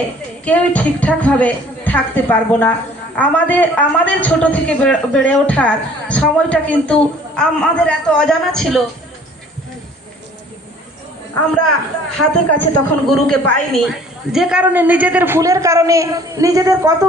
কেউই ঠিকঠাকভাবে থাকতে পারবো না। আমাদের ছোট থেকে বেড়ে ওঠার সময়টা কিন্তু আমাদের এত অজানা ছিল, আমরা হাতের কাছে তখন গুরুকে পাইনি, যে কারণে নিজেদের ভুলের কারণে নিজেদের কত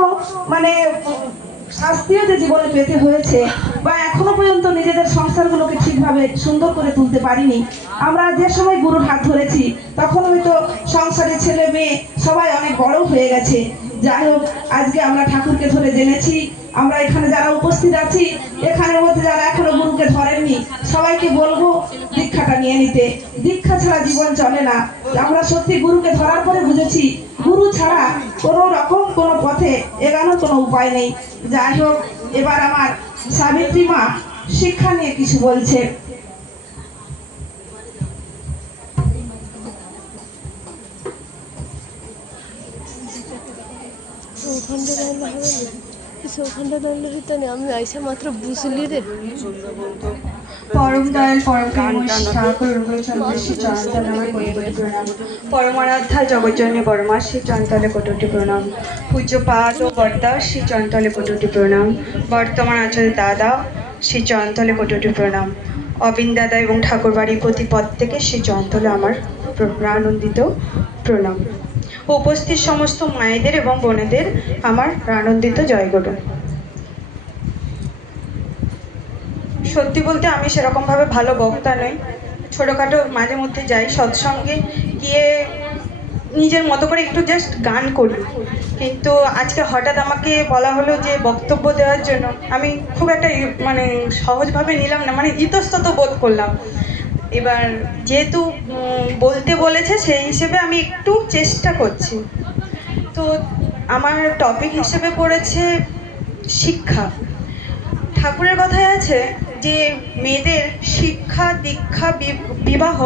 শাস্তিও যে জীবনে পেতে হয়েছে, বা এখনো পর্যন্ত নিজেদের সংসারগুলোকে ঠিকভাবে সুন্দর করে তুলতে পারিনি। আমরা যে সময় গুরুর হাত ধরেছি তখন হয়তো সংসারে ছেলে মেয়ে সবাই অনেক বড় হয়ে গেছে। যাই হোক, আজকে আমরা ঠাকুরকে ধরে জেনেছি। আমরা এখানে যারা উপস্থিত আছি, এখানের মধ্যে যারা এখনো গুরুকে ধরেননি, সবাইকে বলবো দীক্ষাটা নিয়ে নিতে। দীক্ষা ছাড়া জীবন চলে না। আমরা সত্যি গুরুকে ধরার পরে বুঝেছি গুরু ছাড়া কোনো রকম কোনো পথে এগানোর কোনো উপায় নেই। যাই হোক, এবার আমার সাবিত্রী মা শিক্ষা নিয়ে কিছু বলছে। আমি আইসা মাত্র বুঝলি রে। পরম দয়াল পরম ঠাকুর শ্রী চরণতলে আমার কোটি কোটি প্রণাম। পরমারাধ্যা জগজ্জননী বর্মা শ্রী চরণতলে কোটি প্রণাম। পূজ্যপাদ ও বর্দা শ্রী চরণতলে কোটি প্রণাম। বর্তমান আচার্য দাদা শ্রী চরণতলে কোটি প্রণাম। অবিন দাদা এবং ঠাকুরবাড়ির প্রতি প্রত্যেকে শ্রী চরণতলে আমার প্রাণানন্দিত প্রণাম। উপস্থিত সমস্ত মায়েদের এবং বোনেদের আমার প্রাণানন্দিত জয়গুরু। সত্যি বলতে আমি সেরকমভাবে ভালো বক্তা নই, ছোটোখাটো মাঝে মধ্যে যাই সৎসঙ্গে, গিয়ে নিজের মতো করে একটু জাস্ট গান করি। কিন্তু আজকে হঠাৎ আমাকে বলা হলো যে বক্তব্য দেওয়ার জন্য, আমি খুব একটা সহজভাবে নিলাম না, ইতস্তত বোধ করলাম। এবার যেহেতু বলতে বলেছে, সেই হিসেবে আমি একটু চেষ্টা করছি। তো আমার টপিক হিসেবে পড়েছে শিক্ষা। ঠাকুরের কথায় আছে যে মেয়েদের শিক্ষা, দীক্ষা, বিবাহ,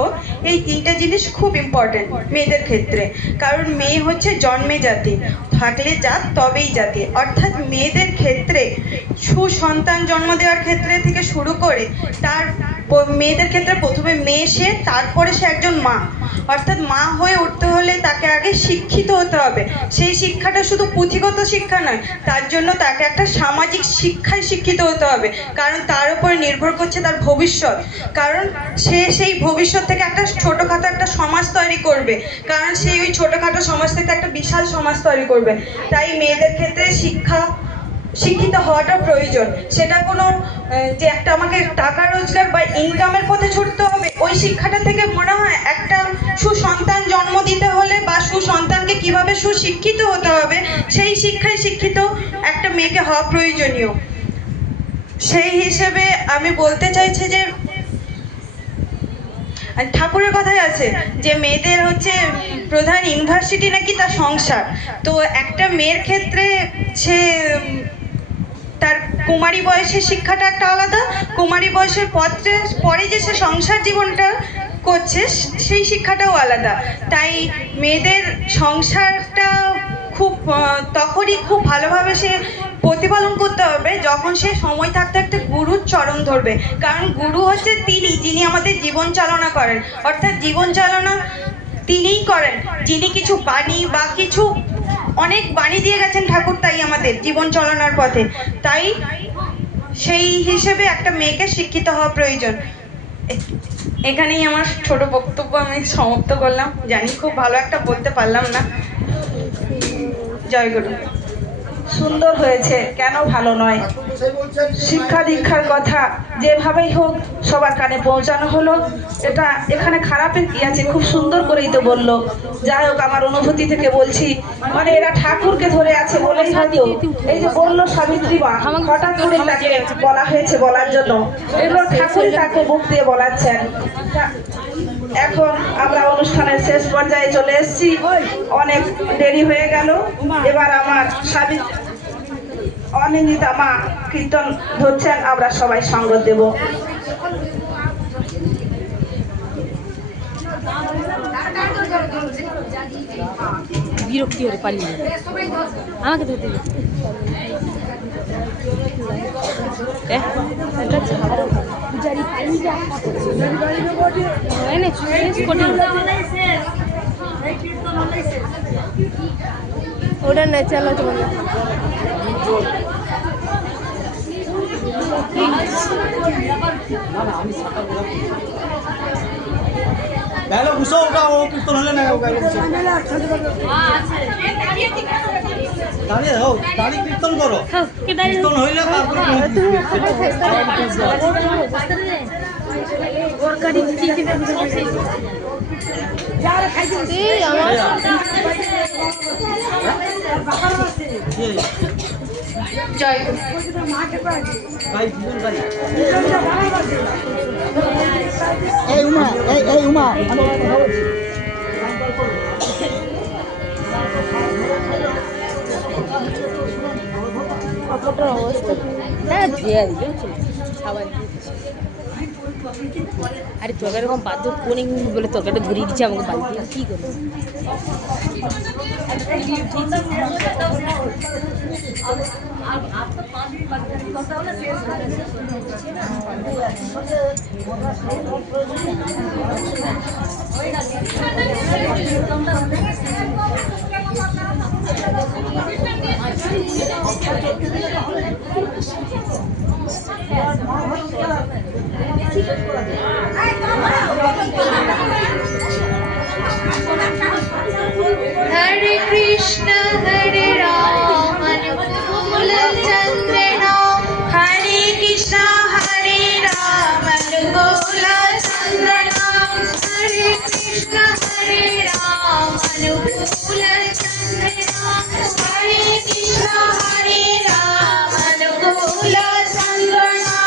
এই 3টে জিনিস খুব ইম্পর্টেন্ট মেয়েদের ক্ষেত্রে। কারণ মেয়ে হচ্ছে জন্মে জাতি, থাকলে জাত তবেই জাতি। অর্থাৎ মেয়েদের ক্ষেত্রে সুসন্তান জন্ম দেওয়ার ক্ষেত্রে থেকে শুরু করে মেয়েদের ক্ষেত্রে প্রথমে মেয়ে সে, তারপরে সে একজন মা। অর্থাৎ মা হয়ে উঠতে হলে তাকে আগে শিক্ষিত হতে হবে। সেই শিক্ষাটা শুধু পুঁথিগত শিক্ষা নয়, তার জন্য তাকে একটা সামাজিক শিক্ষায় শিক্ষিত হতে হবে। কারণ তার উপরে নির্ভর করছে তার ভবিষ্যৎ। কারণ সে সেই ভবিষ্যৎ থেকে একটা ছোটোখাটো একটা সমাজ তৈরি করবে। কারণ সেই ওই ছোটোখাটো সমাজ থেকে একটা বিশাল সমাজ তৈরি করবে। তাই মেয়েদের ক্ষেত্রে শিক্ষিত হওয়াটা প্রয়োজন। সেটা কোনো যে একটা আমাকে টাকা রোজগার বা ইনকামের পথে ছুটতে হবে, ওই শিক্ষাটা থেকে মনে হয় একটা সুসন্তান জন্ম দিতে হলে বা সুসন্তানকে কিভাবে সুশিক্ষিত হতে হবে, সেই শিক্ষায় শিক্ষিত একটা মেয়েকে হওয়া প্রয়োজনীয়। সেই হিসেবে আমি বলতে চাইছি যে ঠাকুরের কথাই আছে যে মেয়েদের হচ্ছে প্রধান ইউনিভার্সিটি নাকি তার সংসার। তো একটা মেয়ের ক্ষেত্রে সে তার কুমারী বয়সের শিক্ষাটা একটা আলাদা, কুমারী বয়সের পরে যে সে সংসার জীবনটা করছে সেই শিক্ষাটাও আলাদা। তাই মেয়েদের সংসারটা খুব তখনই খুব ভালোভাবে সে প্রতিপালন করতে হবে যখন সে সময় থাকতে একটা গুরুর চরণ ধরবে। কারণ গুরু হচ্ছে তিনি, যিনি আমাদের জীবন চালনা করেন, অর্থাৎ জীবন চালনা তিনিই করেন, যিনি কিছু বাণী বা কিছু অনেক বাণী দিয়ে গেছেন ঠাকুর, তাই আমাদের জীবন চালনার পথে। তাই সেই হিসেবে একটা মেয়েকে শিক্ষিত হওয়া প্রয়োজন। এখানেই আমার ছোট বক্তব্য আমি সমাপ্ত করলাম। জানি খুব ভালো একটা বলতে পারলাম না। জয় গুরু। সুন্দর হয়েছে, কেন ভালো নয়। শিক্ষা দীক্ষার কথা যেভাবেই হোক সবার কানে পৌঁছানো হলো। এটা এখানে খারাপের কি আছে, খুব সুন্দর করেই তো বললো। যাই হোক, আমার অনুভূতি থেকে বলছি, মানে এরা ঠাকুরকে ধরে আছে বলেই হয়তো এই যে বললো সাবিত্রী মা, হঠাৎ করে তাকে বলা হয়েছে বলার জন্য, এগুলো ঠাকুরই তাকে মুখ দিয়ে বলাচ্ছেন। এখন আমরা অনুষ্ঠানের শেষ পর্যায়ে চলে এসেছি, অনেক দেরি হয়ে গেল। এবার আমার সাবিত্রী অনিন্দিতা মা কীর্তন ধরছেন, আমরা সবাই সঙ্গ দেব। বিরক্তি হয়ে পালিয়ে আমাকে ধরতে ওটা না চলো তোমার গেল বুঝো ওটা ও কীর্তন হলে না গেল বুঝো দাঁড়িয়ে দাও, দাঁড়িয়ে কীর্তন করো, কীর্তন হইলে তারপরে জয় এই উমা, এই উমা, আরে তোকে এরকম বাধ্য কোন বলে তোকে ধরিয়ে দিচ্ছে আমাকে বাড়ি দিয়ে কি করবো हरे कृष्ण हरे राम अनुकूल चंद्रना हरे कृष्ण हरे राम अनुकूल चंद्रना हरे कृष्ण हरे राम अनुकूल चंद्रना हरे कृष्ण हरे राम अनुकूल चंद्रना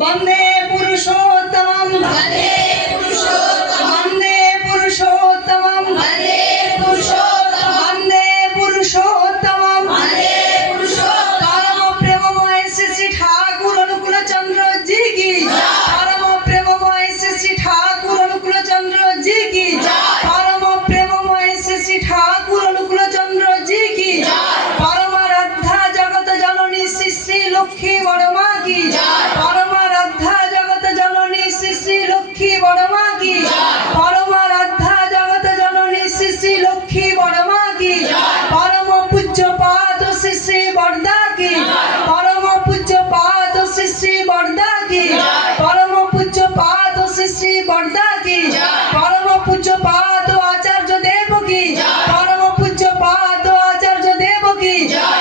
বন্দে পুরুষোত্তমম বন্দে পুরুষোত্তমম বন্দে পুরুষোত্তমম পরম প্রেমময় শ্রী ঠাকুর অনুকূল চন্দ্র জি কি পরম প্রেমময় শ্রী ঠাকুর অনুকূল চন্দ্র জি কি পরম প্রেমময় শ্রী ঠাকুর অনুকূল চন্দ্র জি কি পরমারাধ্যা জগত জননী শ্রী শ্রী লক্ষ্মী বড়মা কি পরমারাধ্যা জগত জননী শ্রী শ্রী লক্ষ্মী বড়মা কি পরমারাধ্যা জগত জননী শ্রী শ্রী লক্ষ্মী বড়মা কি পরম পূজ্য পাদ শ্রী শ্রী বরদা কি পরম পূজ্য পাদ শ্রী শ্রী বরদা কি পরম পূজ্য পাদ শ্রী শ্রী বরদা কি পরম পূজ্য পাদ আচার্য দেব কি পরম পূজ্য পাদ আচার্য দেব কি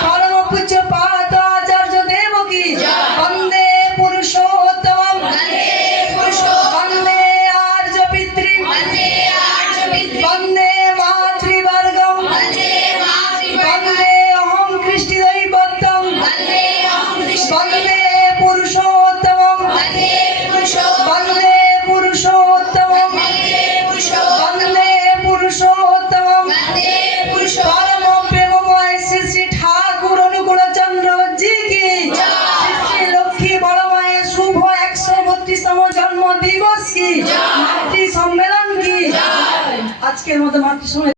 পরম পূজ্য পাদ আচার্য দেব কি বন্দে পুরুষোত্তমম বন্দে আর্য পিতৃ বন্দে মাতৃবর্গম বন্দে অহং কৃষ্টি দৈবত্যম বন্দে পুরুষোত্তমম বন্দে পুরুষোত্তমম বন্দে পুরুষোত্তমম পরম প্রেমময় শ্রী শ্রী ঠাকুর অনুকূল চন্দ্র জি কি শ্রী শ্রী লক্ষ্মী বড় মায়ের শুভ 132তম জন্ম দিবস কি মাতৃ সম্মেলন কি আজকের মতো মাতৃ সম্মেলন